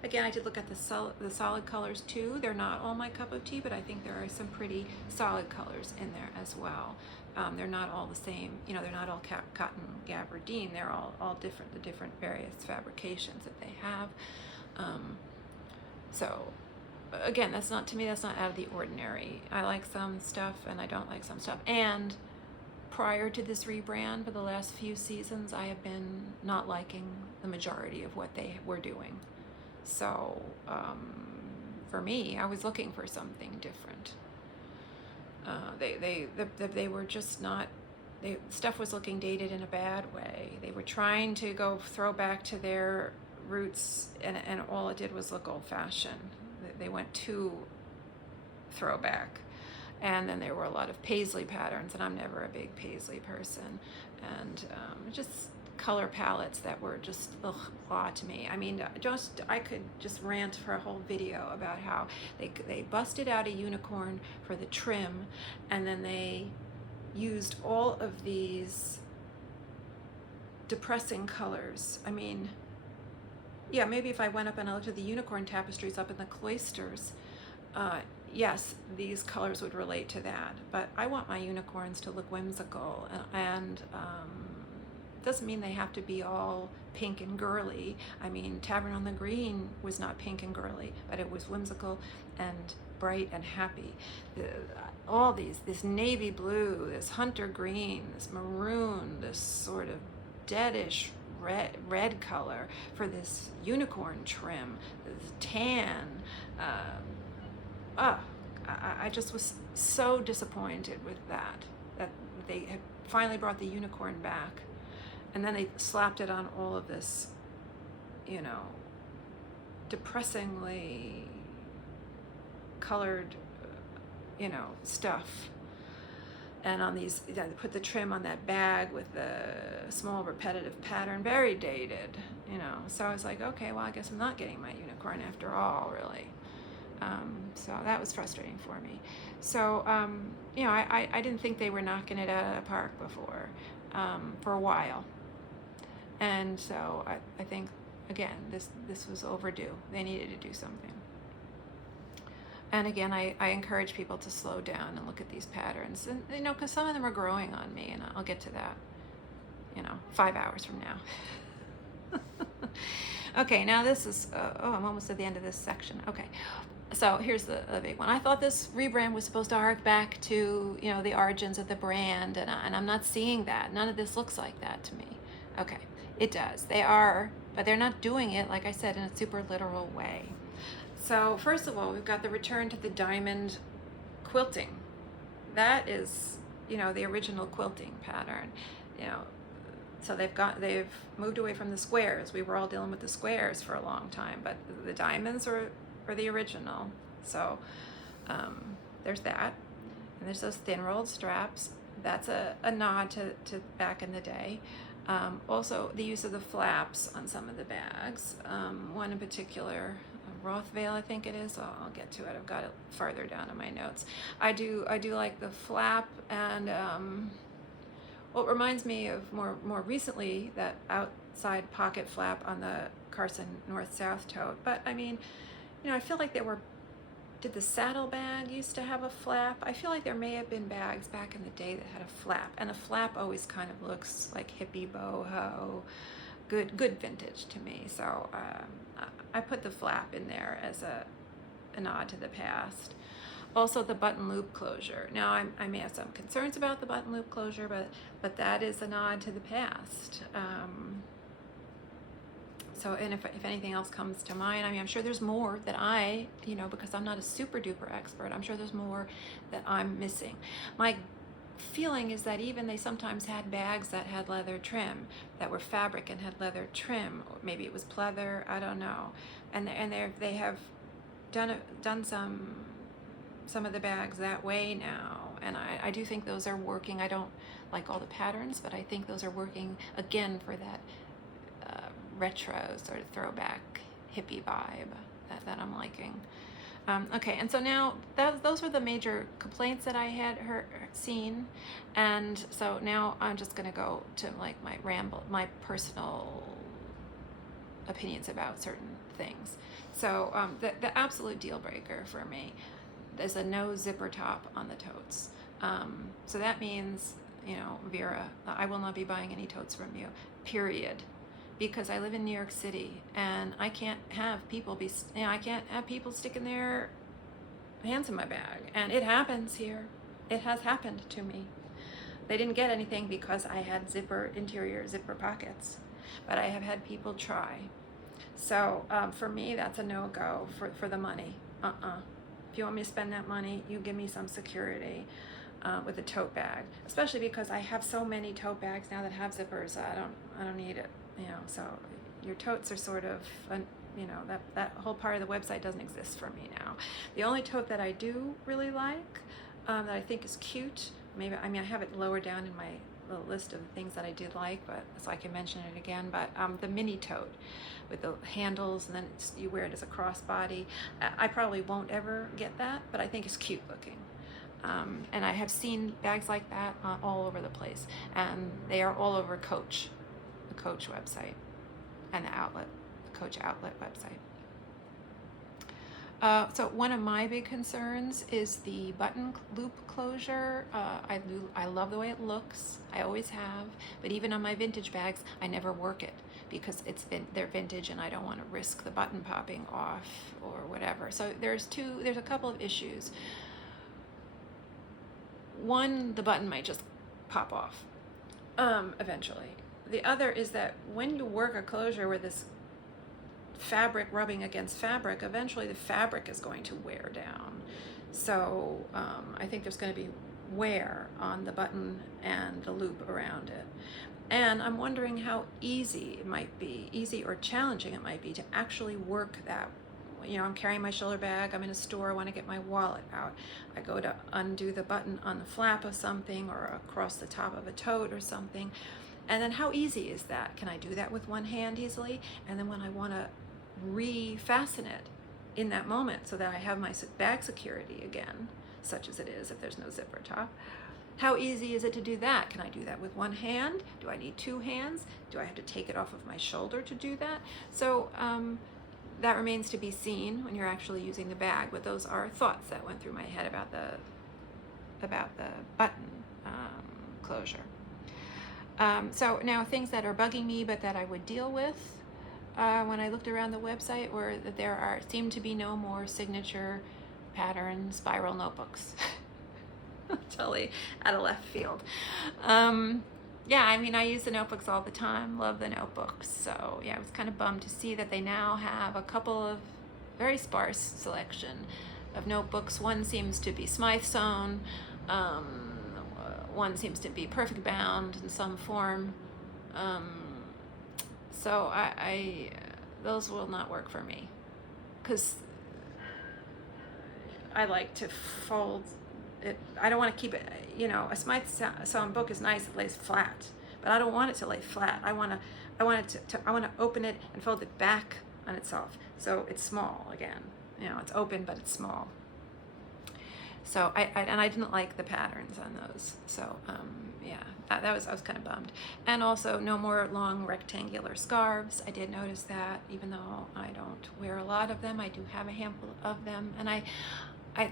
did look at the solid colors too. They're not all my cup of tea, but I think there are some pretty solid colors in there as well. They're not all the same, you know, they're not all cotton gabardine. They're all different, the different various fabrications that they have. So again, that's not, to me, that's not out of the ordinary. I like some stuff and I don't like some stuff. And prior to this rebrand, for the last few seasons, I have been not liking the majority of what they were doing. So for me, I was looking for something different. They were just not, stuff was looking dated in a bad way. They were trying to throw back to their roots, and all it did was look old-fashioned. They went too throwback. And then there were a lot of paisley patterns, and I'm never a big paisley person. And just color palettes that were just blah to me. I mean, I could just rant for a whole video about how they busted out a unicorn for the trim, and then they used all of these depressing colors. I mean, yeah, maybe if I went up and I looked at the unicorn tapestries up in the cloisters, yes, these colors would relate to that. But I want my unicorns to look whimsical, and doesn't mean they have to be all pink and girly. I mean, Tavern on the Green was not pink and girly, but it was whimsical and bright and happy. All this navy blue, this hunter green, this maroon, this sort of deadish red color for this unicorn trim, this tan. I just was so disappointed with that they had finally brought the unicorn back, and then they slapped it on all of this, you know, depressingly colored, you know, stuff. And on these, they put the trim on that bag with the small repetitive pattern, very dated, you know. So I was like, okay, well, I guess I'm not getting my unicorn after all, really. So that was frustrating for me. So, you know, I didn't think they were knocking it out of the park before, for a while. And so I think, again, this was overdue. They needed to do something. And again, I encourage people to slow down and look at these patterns. And, you know, because some of them are growing on me, and I'll get to that, you know, 5 hours from now. Okay, now this is, I'm almost at the end of this section. Okay, so here's the big one. I thought this rebrand was supposed to hark back to, you know, the origins of the brand, and I'm not seeing that. None of this looks like that to me. Okay, it does. They are, but they're not doing it, like I said, in a super literal way. So first of all, we've got the return to the diamond quilting. That is, you know, the original quilting pattern, you know. So they've moved away from the squares. We were all dealing with the squares for a long time, but the diamonds are the original. So there's that. And there's those thin rolled straps. That's a nod to back in the day. Also, the use of the flaps on some of the bags. One in particular, Rothvale, I think it is. I'll get to it. I've got it farther down in my notes. I do like the flap, and well, it reminds me of more recently that outside pocket flap on the Carson North-South tote. But I mean, I feel like did the saddlebag used to have a flap? I feel like there may have been bags back in the day that had a flap, and a flap always kind of looks like hippie boho, good vintage to me. So I put the flap in there as a nod to the past. Also, the button loop closure. Now, I may have some concerns about the button loop closure, but that is a nod to the past. So, and if anything else comes to mind, I mean, I'm sure there's more that because I'm not a super duper expert, I'm sure there's more that I'm missing. My feeling is that even they sometimes had bags that had leather trim, that were fabric and had leather trim, or maybe it was pleather, I don't know. And they have done some of the bags that way now, and I do think those are working. I don't like all the patterns, but I think those are working again for that retro sort of throwback hippie vibe that I'm liking. Okay, and so now those were the major complaints that I had seen, and so now I'm just going to go to like my ramble, my personal opinions about certain things. So the absolute deal breaker for me is a no zipper top on the totes. So that means, Vera, I will not be buying any totes from you, period. Because I live in New York City, and I can't have people sticking their hands in my bag. And it happens here. It has happened to me. They didn't get anything because I had interior zipper pockets, but I have had people try. So for me, that's a no-go for the money. If you want me to spend that money, you give me some security with a tote bag, especially because I have so many tote bags now that have zippers. I don't need it. So your totes are sort of, that whole part of the website doesn't exist for me now. The only tote that I do really like, that I think is cute, I have it lower down in my little list of things that I did like, but so I can mention it again, but the mini tote with the handles, and then you wear it as a crossbody. I probably won't ever get that, but I think it's cute looking. And I have seen bags like that all over the place, and they are all over Coach. Coach website and the Coach outlet website. So one of my big concerns is the button loop closure. I love the way it looks. I always have, but even on my vintage bags, I never work it because they're vintage, and I don't want to risk the button popping off or whatever. So there's a couple of issues. One, the button might just pop off eventually. The other is that when you work a closure with this fabric rubbing against fabric, eventually the fabric is going to wear down. So I think there's going to be wear on the button and the loop around it. And I'm wondering how easy or challenging it might be to actually work that. I'm carrying my shoulder bag, I'm in a store, I want to get my wallet out. I go to undo the button on the flap of something or across the top of a tote or something. And then how easy is that? Can I do that with one hand easily? And then when I want to refasten it in that moment so that I have my bag security again, such as it is if there's no zipper top, how easy is it to do that? Can I do that with one hand? Do I need two hands? Do I have to take it off of my shoulder to do that? So that remains to be seen when you're actually using the bag, but those are thoughts that went through my head about the button closure. So now things that are bugging me but that I would deal with when I looked around the website were that there seem to be no more signature pattern spiral notebooks. Totally out of left field. I use the notebooks all the time, love the notebooks. So I was kind of bummed to see that they now have a couple of very sparse selection of notebooks. One seems to be Smythe sewn. One seems to be perfect bound in some form. So those will not work for me, because I like to fold it. I don't want to keep it, you know, a Smythe sewn book is nice, it lays flat, but I don't want it to lay flat. I want to open it and fold it back on itself, so it's small again. You know, it's open but it's small. So I didn't like the patterns on those. So yeah, I was kind of bummed. And also no more long rectangular scarves. I did notice that, even though I don't wear a lot of them, I do have a handful of them. And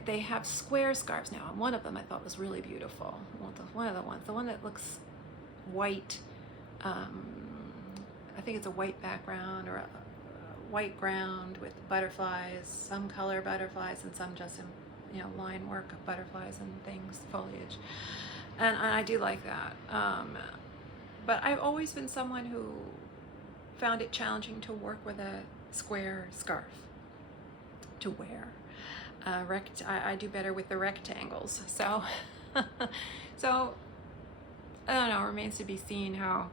they have square scarves now, and one of them I thought was really beautiful. One of the ones, the one that looks white. I think it's a white background or a white ground with butterflies, some color butterflies and some just in, you know, line work of butterflies and things, foliage, and I do like that. But I've always been someone who found it challenging to work with a square scarf to wear. I do better with the rectangles. So, so I don't know. It remains to be seen how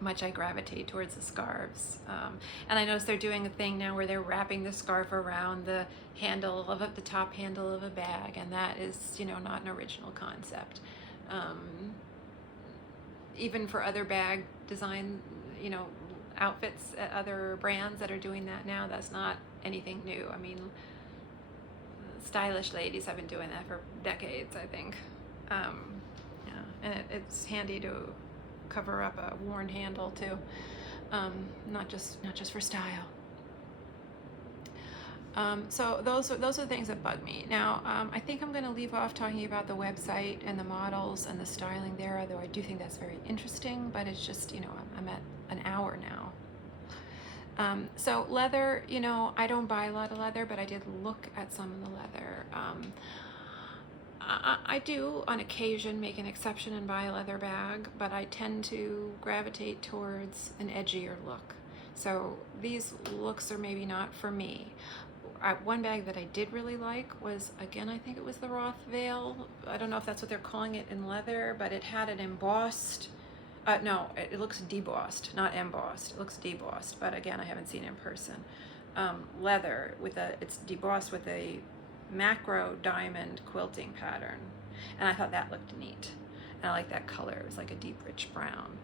much I gravitate towards the scarves. And I notice they're doing a thing now where they're wrapping the scarf around the handle of the top handle of a bag, and that is, you know, not an original concept. Even for other bag design, you know, outfits at other brands that are doing that now, that's not anything new. I mean, stylish ladies have been doing that for decades, I think. Yeah, and it's handy to cover up a worn handle too, not just for style. So those are the things that bug me. Now, I think I'm going to leave off talking about the website and the models and the styling there, although I do think that's very interesting, but it's just, you know, I'm at an hour now. So leather, you know, I don't buy a lot of leather, but I did look at some of the leather. I do on occasion make an exception and buy a leather bag, but I tend to gravitate towards an edgier look. So these looks are maybe not for me. One bag that I did really like was, again, I think it was the Roth Veil. I don't know if that's what they're calling it in leather, but it had an embossed, no, it looks debossed, not embossed. It looks debossed, but again, I haven't seen it in person. Leather with it's debossed with a macro diamond quilting pattern, and I thought that looked neat, and I like that color. It was like a deep rich brown,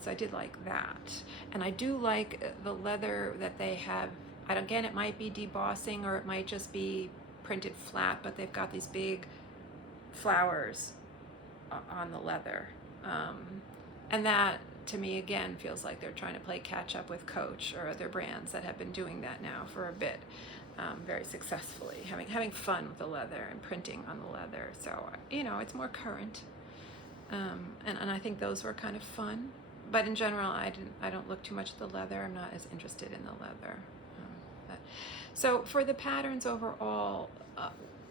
so I did like that. And I do like the leather that they have. Again, it might be debossing or it might just be printed flat, but they've got these big flowers on the leather, and that to me again feels like they're trying to play catch up with Coach or other brands that have been doing that now for a bit. Very successfully, having fun with the leather and printing on the leather. So, you know, it's more current, and I think those were kind of fun. But in general, I don't look too much at the leather. I'm not as interested in the leather. So for the patterns overall,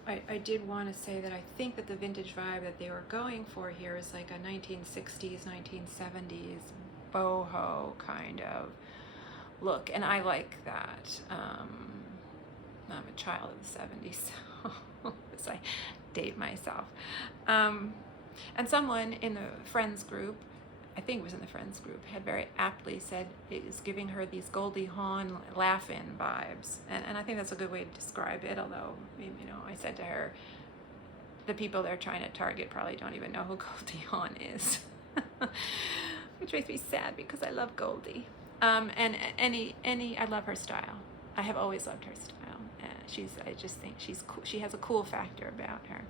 I did want to say that I think that the vintage vibe that they were going for here is like a 1960s, 1970s boho kind of look, and I like that. I'm a child of the 70s, so as I date myself. And someone in the Friends group, I think it was in the Friends group, had very aptly said it is giving her these Goldie Hawn laugh-in vibes. And I think that's a good way to describe it, although, you know, I said to her, the people they're trying to target probably don't even know who Goldie Hawn is. Which makes me sad because I love Goldie. And I love her style. I have always loved her style. I just think she's cool. She has a cool factor about her,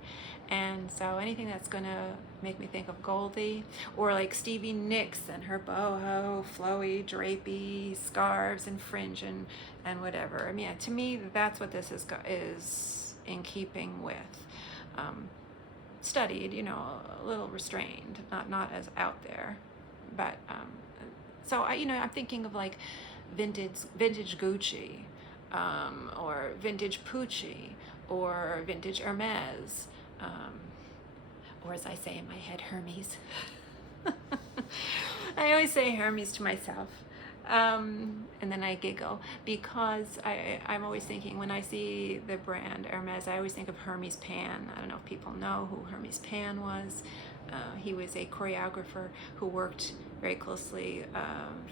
and so anything that's gonna make me think of Goldie, or like Stevie Nicks and her boho, flowy, drapey scarves and fringe and whatever. I mean, to me, that's what this is in keeping with. Studied, you know, a little restrained, not as out there, but so I'm thinking of like vintage Gucci. Or vintage Pucci, or vintage Hermes, or as I say in my head, Hermes. I always say Hermes to myself, and then I giggle because I'm always thinking, when I see the brand Hermes, I always think of Hermes Pan. I don't know if people know who Hermes Pan was. He was a choreographer who worked very closely,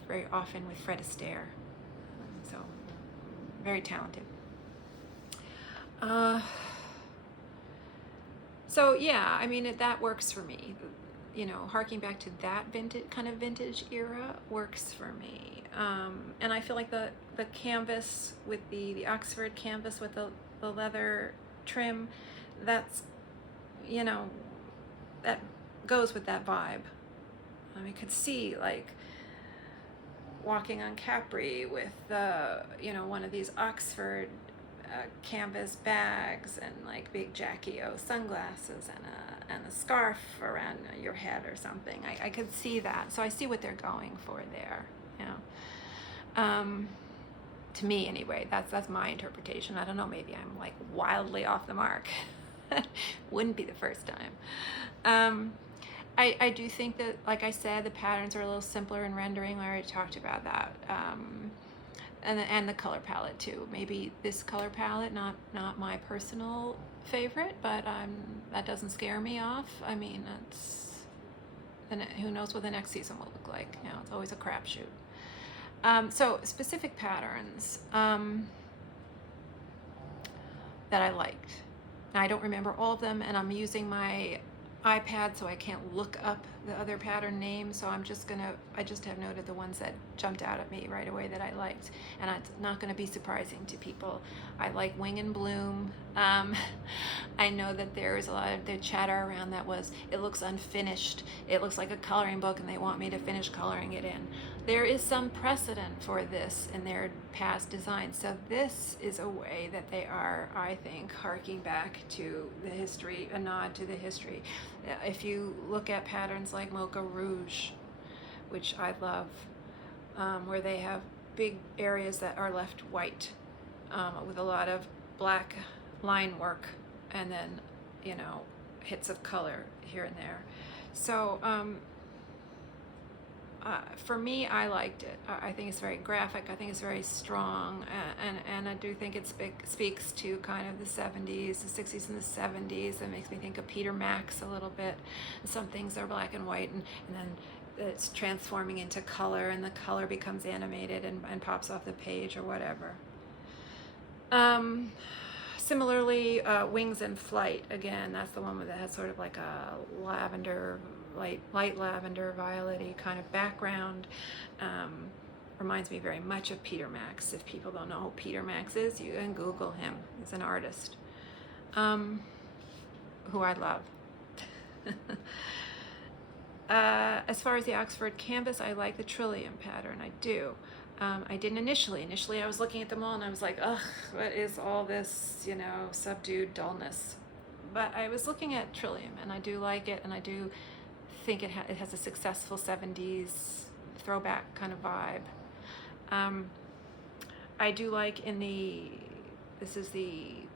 very often with Fred Astaire. So very talented. Uh, so yeah, I mean, that works for me. You know, harking back to that vintage era works for me. And I feel like the canvas with the Oxford canvas with the leather trim, that's, you know, that goes with that vibe. I mean, could see like walking on Capri with one of these Oxford canvas bags and like big Jackie O sunglasses and a scarf around your head or something. I could see that, so I see what they're going for there. You know, to me anyway. That's my interpretation. I don't know. Maybe I'm like wildly off the mark. Wouldn't be the first time. I do think that, like I said, the patterns are a little simpler in rendering. I already talked about that. And the color palette too. Maybe this color palette, not my personal favorite, but that doesn't scare me off. I mean, who knows what the next season will look like. You know, it's always a crapshoot. So specific patterns that I liked. Now, I don't remember all of them, and I'm using my iPad, so I can't look up the other pattern names. So I just have noted the ones that jumped out at me right away that I liked, and it's not going to be surprising to people. I like Wing and Bloom. I know that there is a lot of the chatter around that was, it looks unfinished. It looks like a coloring book, and they want me to finish coloring it in. There is some precedent for this in their past designs. So this is a way that they are, I think, harking back to the history, a nod to the history. If you look at patterns like Mocha Rouge, which I love, where they have big areas that are left white with a lot of black line work, and then, you know, hits of color here and there. So for me, I liked it. I think it's very graphic. I think it's very strong, and I do think it speaks to kind of the 70s, the 60s and the 70s. It makes me think of Peter Max a little bit. Some things are black and white, and then it's transforming into color, and the color becomes animated and pops off the page or whatever. Similarly, Wings and Flight, again, that's the one that has sort of like a lavender, light lavender, violet-y kind of background. Reminds me very much of Peter Max. If people don't know who Peter Max is, you can Google him. He's an artist who I love. As far as the Oxford canvas, I like the Trillium pattern. I do. I didn't initially. Initially, I was looking at them all, and I was like, ugh, what is all this, you know, subdued dullness? But I was looking at Trillium, and I do like it, and I do think it has a successful 70s throwback kind of vibe. I do like this is the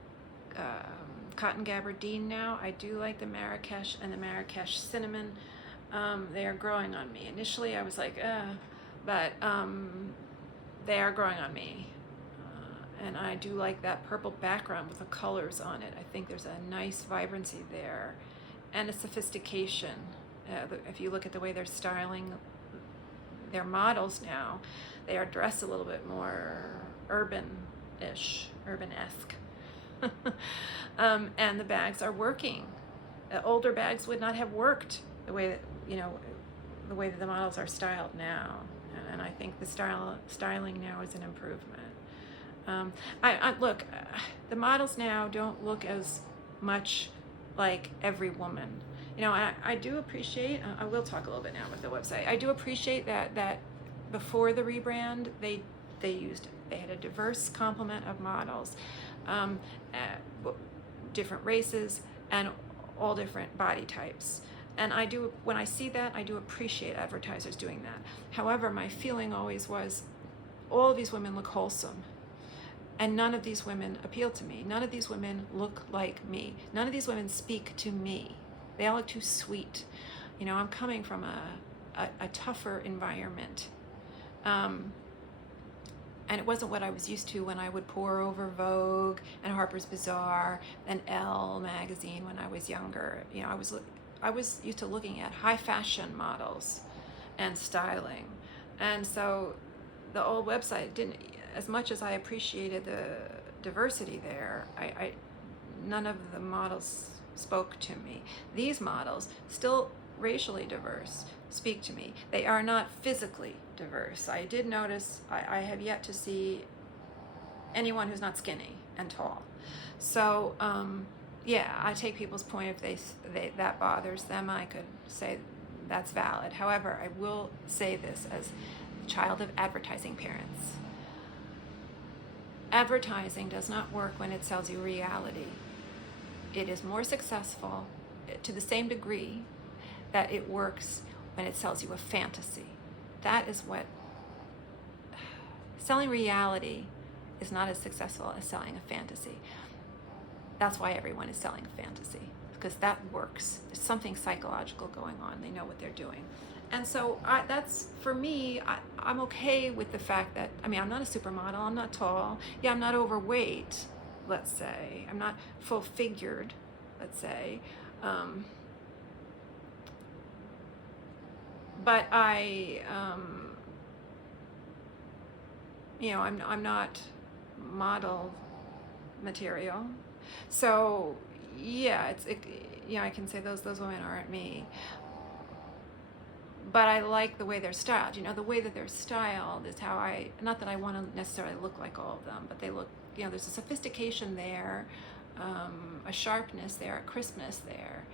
Cotton Gabardine now. I do like the Marrakesh and the Marrakesh Cinnamon. They are growing on me. Initially, I was like, but they are growing on me. And I do like that purple background with the colors on it. I think there's a nice vibrancy there and a sophistication. If you look at the way they're styling their models now, they are dressed a little bit more urban-ish, urban-esque. And the bags are working. Older bags would not have worked the way that, the way that the models are styled now. And I think the styling now is an improvement. Look, the models now don't look as much like every woman. I do appreciate, I will talk a little bit now with the website. I do appreciate that before the rebrand, they had a diverse complement of models, different races, and all different body types. And when I see that, I do appreciate advertisers doing that. However, my feeling always was, all of these women look wholesome. And none of these women appeal to me. None of these women look like me. None of these women speak to me. They all look too sweet. I'm coming from a tougher environment. And it wasn't what I was used to when I would pore over Vogue and Harper's Bazaar and Elle magazine when I was younger. I was used to looking at high fashion models and styling. And so the old website didn't, as much as I appreciated the diversity there, none of the models spoke to me. These models, still racially diverse, speak to me. They are not physically diverse. I did notice, I have yet to see anyone who's not skinny and tall. So yeah, I take people's point. If they that bothers them, I could say that's valid. However, I will say this as a child of advertising parents. Advertising does not work when it sells you reality. It is more successful to the same degree that it works when it sells you a fantasy. That is what selling reality is not as successful as selling a fantasy. That's why everyone is selling fantasy, because that works. There's something psychological going on. They know what they're doing. And so that's, for me, I'm okay with the fact that, I mean, I'm not a supermodel, I'm not tall. Yeah, I'm not overweight, let's say. I'm not full-figured, let's say. But you know, I'm not model material. So yeah, yeah, I can say those women aren't me. But I like the way they're styled. You know, the way that they're styled is how not that I want to necessarily look like all of them, but they look, you know, there's a sophistication there, a sharpness there, a crispness there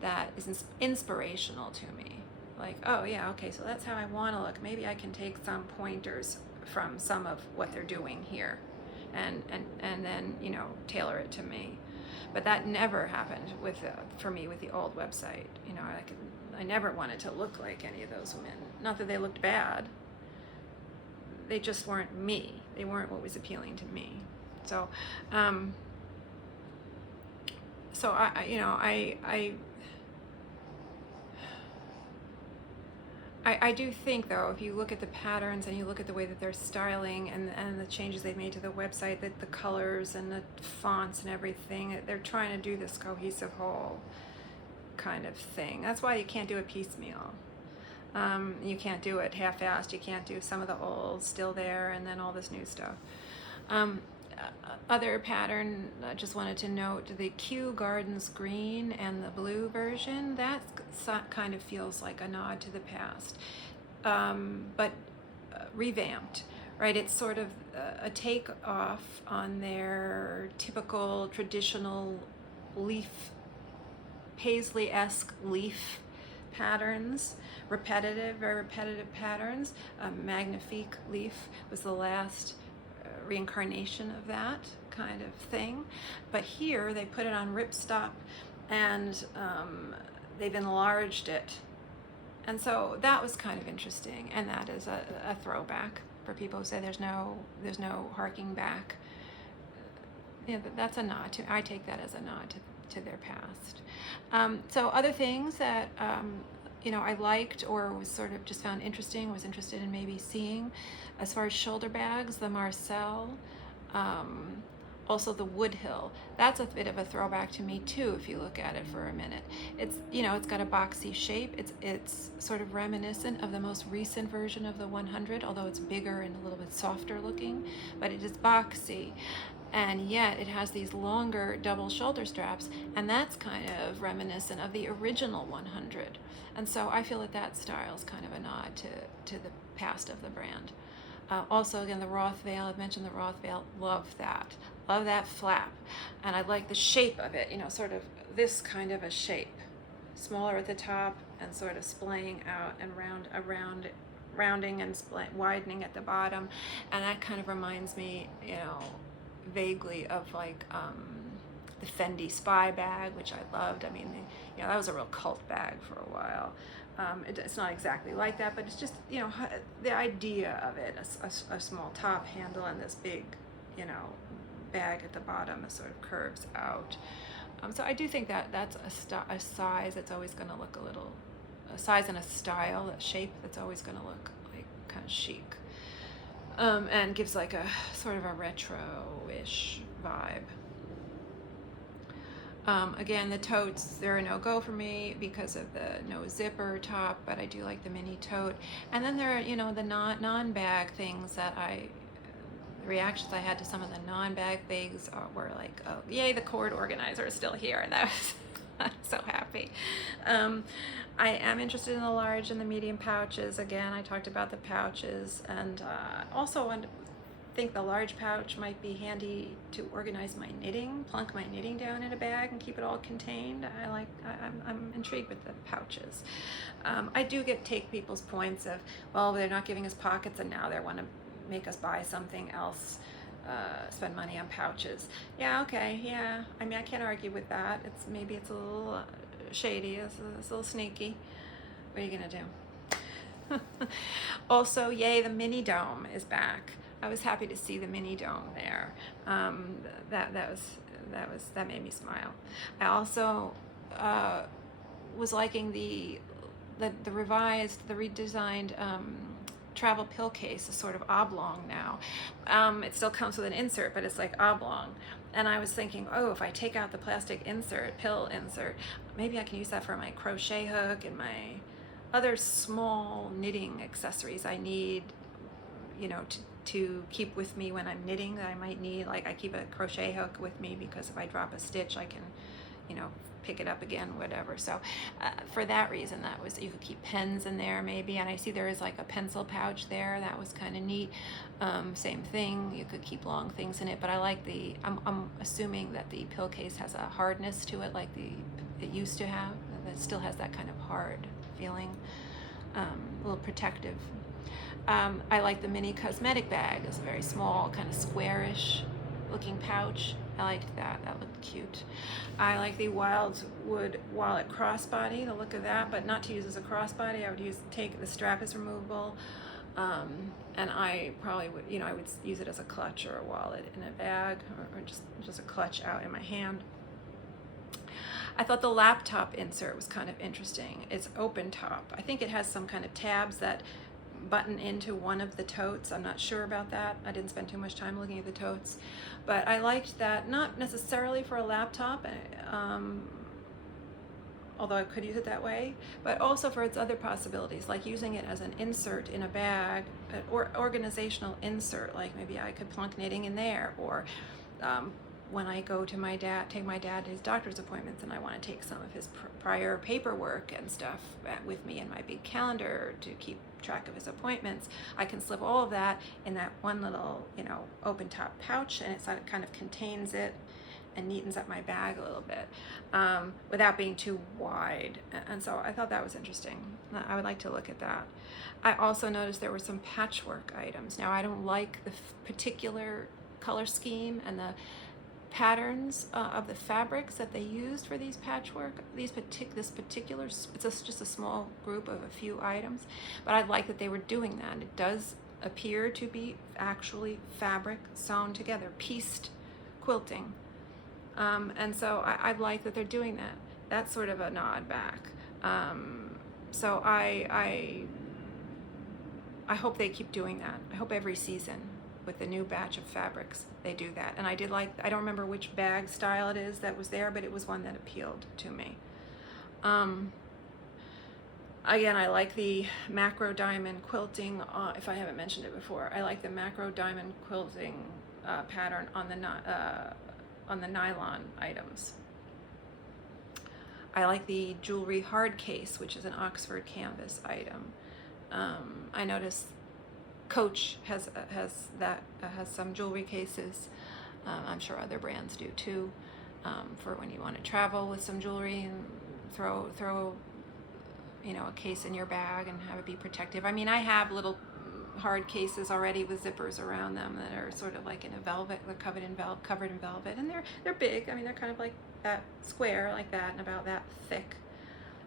that is inspirational to me. Like, oh yeah, okay, so that's how I want to look. Maybe I can take some pointers from some of what they're doing here and then, you know, tailor it to me. But that never happened for me with the old website. You know, I never wanted to look like any of those women. Not that they looked bad. They just weren't me. They weren't what was appealing to me. So, you know, I do think, though, if you look at the patterns and you look at the way that they're styling and the changes they've made to the website, that the colors and the fonts and everything, they're trying to do this cohesive whole kind of thing. That's why you can't do it piecemeal. You can't do it half-assed. You can't do some of the old still there and then all this new stuff. Other pattern, I just wanted to note the Kew Gardens green and the blue version. That kind of feels like a nod to the past, but revamped, right? It's sort of a take off on their typical traditional leaf, paisley-esque leaf patterns, very repetitive patterns. Magnifique leaf was the last reincarnation of that kind of thing, but here they put it on ripstop and they've enlarged it, and so that was kind of interesting, and that is a throwback for people who say there's no harking back. Yeah, that's a nod to, I take that as a nod to their past. So other things that you know, I liked or was sort of just found interesting, was interested in maybe seeing, as far as shoulder bags, the Marcel, also the Woodhill. That's a bit of a throwback to me too, if you look at it for a minute. It's, you know, it's got a boxy shape. It's sort of reminiscent of the most recent version of the 100, although it's bigger and a little bit softer looking, but it is boxy. And yet it has these longer double shoulder straps, and that's kind of reminiscent of the original 100. And so I feel that style is kind of a nod to the past of the brand. Also, again, the Roth veil, I've mentioned the Roth veil, love that flap. And I like the shape of it, you know, sort of this kind of a shape, smaller at the top and sort of splaying out and rounding and widening at the bottom. And that kind of reminds me, you know, vaguely of like the Fendi Spy bag, which I loved. I mean, you know, that was a real cult bag for a while. It's not exactly like that, but it's just, you know, the idea of it, a small top handle and this big, you know, bag at the bottom that sort of curves out. So I do think that that's a size that's always going to look a size and a style, a shape that's always going to look like kind of chic. And gives like a sort of a retro-ish vibe. Again, the totes, they're a no-go for me because of the no zipper top, but I do like the mini tote. And then there are, you know, the non-bag things that reactions I had to some of the non-bag bags were like, oh, yay, the cord organizer is still here, and that was I'm so happy. I am interested in the large and the medium pouches. Again, I talked about the pouches, and also think the large pouch might be handy to organize my knitting, plunk my knitting down in a bag and keep it all contained. I'm intrigued with the pouches. I do take people's points of, well, they're not giving us pockets and now they want to make us buy something else, spend money on pouches. Yeah, okay, yeah. I mean, I can't argue with that. Maybe it's a little shady, it's a little sneaky. What are you gonna do? Also, yay, the mini dome is back. I was happy to see the mini dome there. That made me smile. I also was liking the redesigned travel pill case, is sort of oblong now. It still comes with an insert, but it's like oblong. And I was thinking, oh, if I take out the plastic pill insert, maybe I can use that for my crochet hook and my other small knitting accessories I need, to keep with me when I'm knitting that I might need. Like, I keep a crochet hook with me because if I drop a stitch, I can, pick it up again, whatever. So for that reason, you could keep pens in there maybe. And I see there is like a pencil pouch there. That was kind of neat. Same thing, you could keep long things in it, but I like I'm assuming that the pill case has a hardness to it like it used to have. It still has that kind of hard feeling, a little protective. I like the mini cosmetic bag. It's a very small, kind of squarish looking pouch. I liked that. That looked cute. I like the Wildwood wallet crossbody, the look of that, but not to use as a crossbody. I would take the strap is removable, and I probably would, I would use it as a clutch or a wallet in a bag, or just a clutch out in my hand. I thought the laptop insert was kind of interesting. It's open top. I think it has some kind of tabs that button into one of the totes. I'm not sure about that. I didn't spend too much time looking at the totes, but I liked that, not necessarily for a laptop, although I could use it that way, but also for its other possibilities, like using it as an insert in a bag, or organizational insert, like maybe I could plunk knitting in there, or when I go to take my dad to his doctor's appointments and I want to take some of his prior paperwork and stuff with me in my big calendar to keep track of his appointments, I can slip all of that in that one little, open top pouch, and it kind of contains it and neatens up my bag a little bit, without being too wide. And so I thought that was interesting. I would like to look at that. I also noticed there were some patchwork items. Now, I don't like the particular color scheme and the patterns of the fabrics that they used for these patchwork, this particular, it's just a small group of a few items, but I like that they were doing that. It does appear to be actually fabric sewn together, pieced quilting, and so I like that they're doing that. That's sort of a nod back. So I hope they keep doing that. I hope every season with the new batch of fabrics they do that. And I don't remember which bag style it is that was there, but it was one that appealed to me. Again, I like the macro diamond quilting, if I haven't mentioned it before. I like the macro diamond quilting pattern on the nylon items. I like the jewelry hard case, which is an Oxford canvas item. I noticed Coach has some jewelry cases. I'm sure other brands do too, for when you want to travel with some jewelry and throw a case in your bag and have it be protective. I mean, I have little hard cases already with zippers around them that are sort of like in a velvet, they're covered in velvet, and they're big. I mean, they're kind of like that square, like that, and about that thick,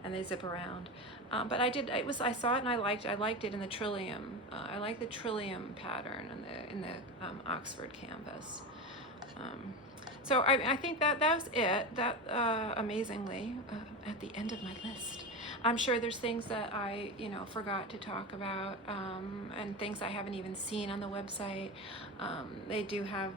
and they zip around. But I saw it and I liked it in the Trillium. I like the Trillium pattern in the Oxford canvas. So I think that was it. That amazingly at the end of my list. I'm sure there's things that I forgot to talk about, and things I haven't even seen on the website. They do have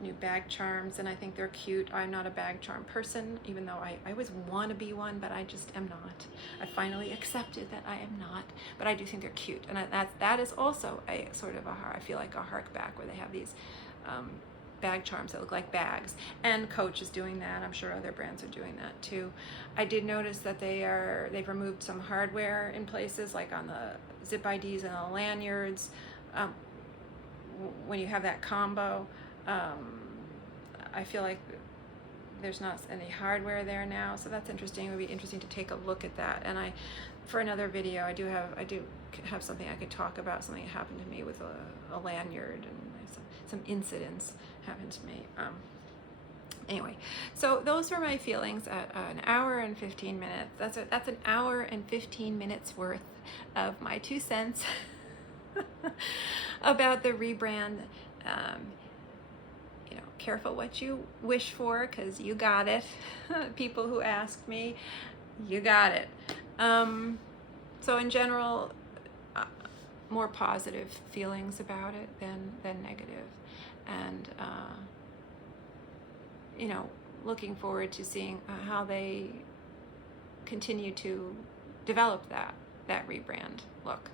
new bag charms, and I think they're cute. I'm not a bag charm person, even though I always want to be one, but I just am not. I finally accepted that I am not, but I do think they're cute, and that is also a sort of I feel like a hark back, where they have these bag charms that look like bags, and Coach is doing that. I'm sure other brands are doing that too. I did notice that they've removed some hardware in places, like on the zip IDs and the lanyards. When you have that combo, I feel like there's not any hardware there now, so that's interesting. It would be interesting to take a look at that. And for another video, I do have something I could talk about, something that happened to me with a lanyard, and some incidents happened to me. Anyway, so those were my feelings at an hour and 15 minutes. That's an hour and 15 minutes worth of my 2 cents about the rebrand. Careful what you wish for, because you got it. People who asked me, you got it. So in general, more positive feelings about it than negative. And looking forward to seeing how they continue to develop that rebrand look.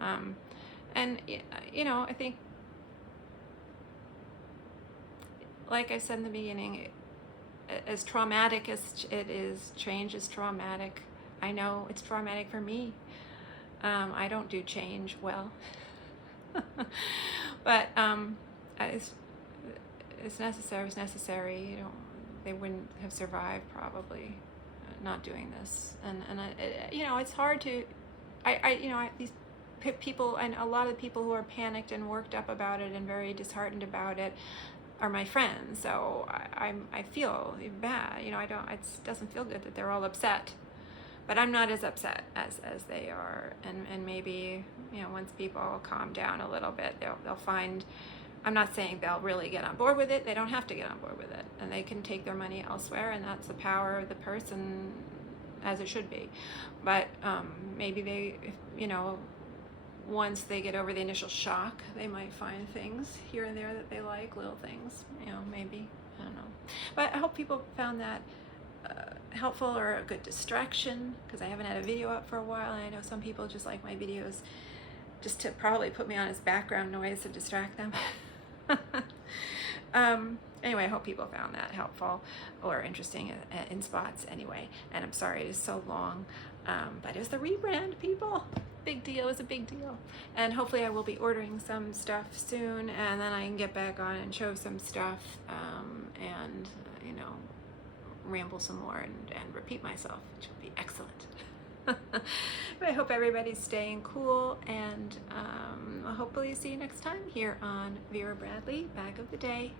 And I think, like I said in the beginning, as traumatic as it is, change is traumatic. I know it's traumatic for me. I don't do change well. But it's necessary. It was necessary. They wouldn't have survived probably not doing this. And it's hard to. These people, and a lot of the people who are panicked and worked up about it and very disheartened about it are my friends. So I feel bad. It doesn't feel good that they're all upset. But I'm not as upset as they are, and maybe once people calm down a little bit, they'll find. I'm not saying they'll really get on board with it. They don't have to get on board with it, and they can take their money elsewhere, and that's the power of the person, as it should be. But maybe they, once they get over the initial shock, they might find things here and there that they like, little things. Maybe, I don't know. But I hope people found that helpful or a good distraction, because I haven't had a video up for a while, and I know some people just like my videos just to probably put me on as background noise to distract them. Anyway, I hope people found that helpful or interesting in spots anyway. And I'm sorry it is so long, but it was the rebrand, people. Big deal. It was a big deal. And hopefully I will be ordering some stuff soon, and then I can get back on and show some stuff, and ramble some more and repeat myself, which will be excellent. But I hope everybody's staying cool, and I'll hopefully see you next time here on Vera Bradley Bag of the Day.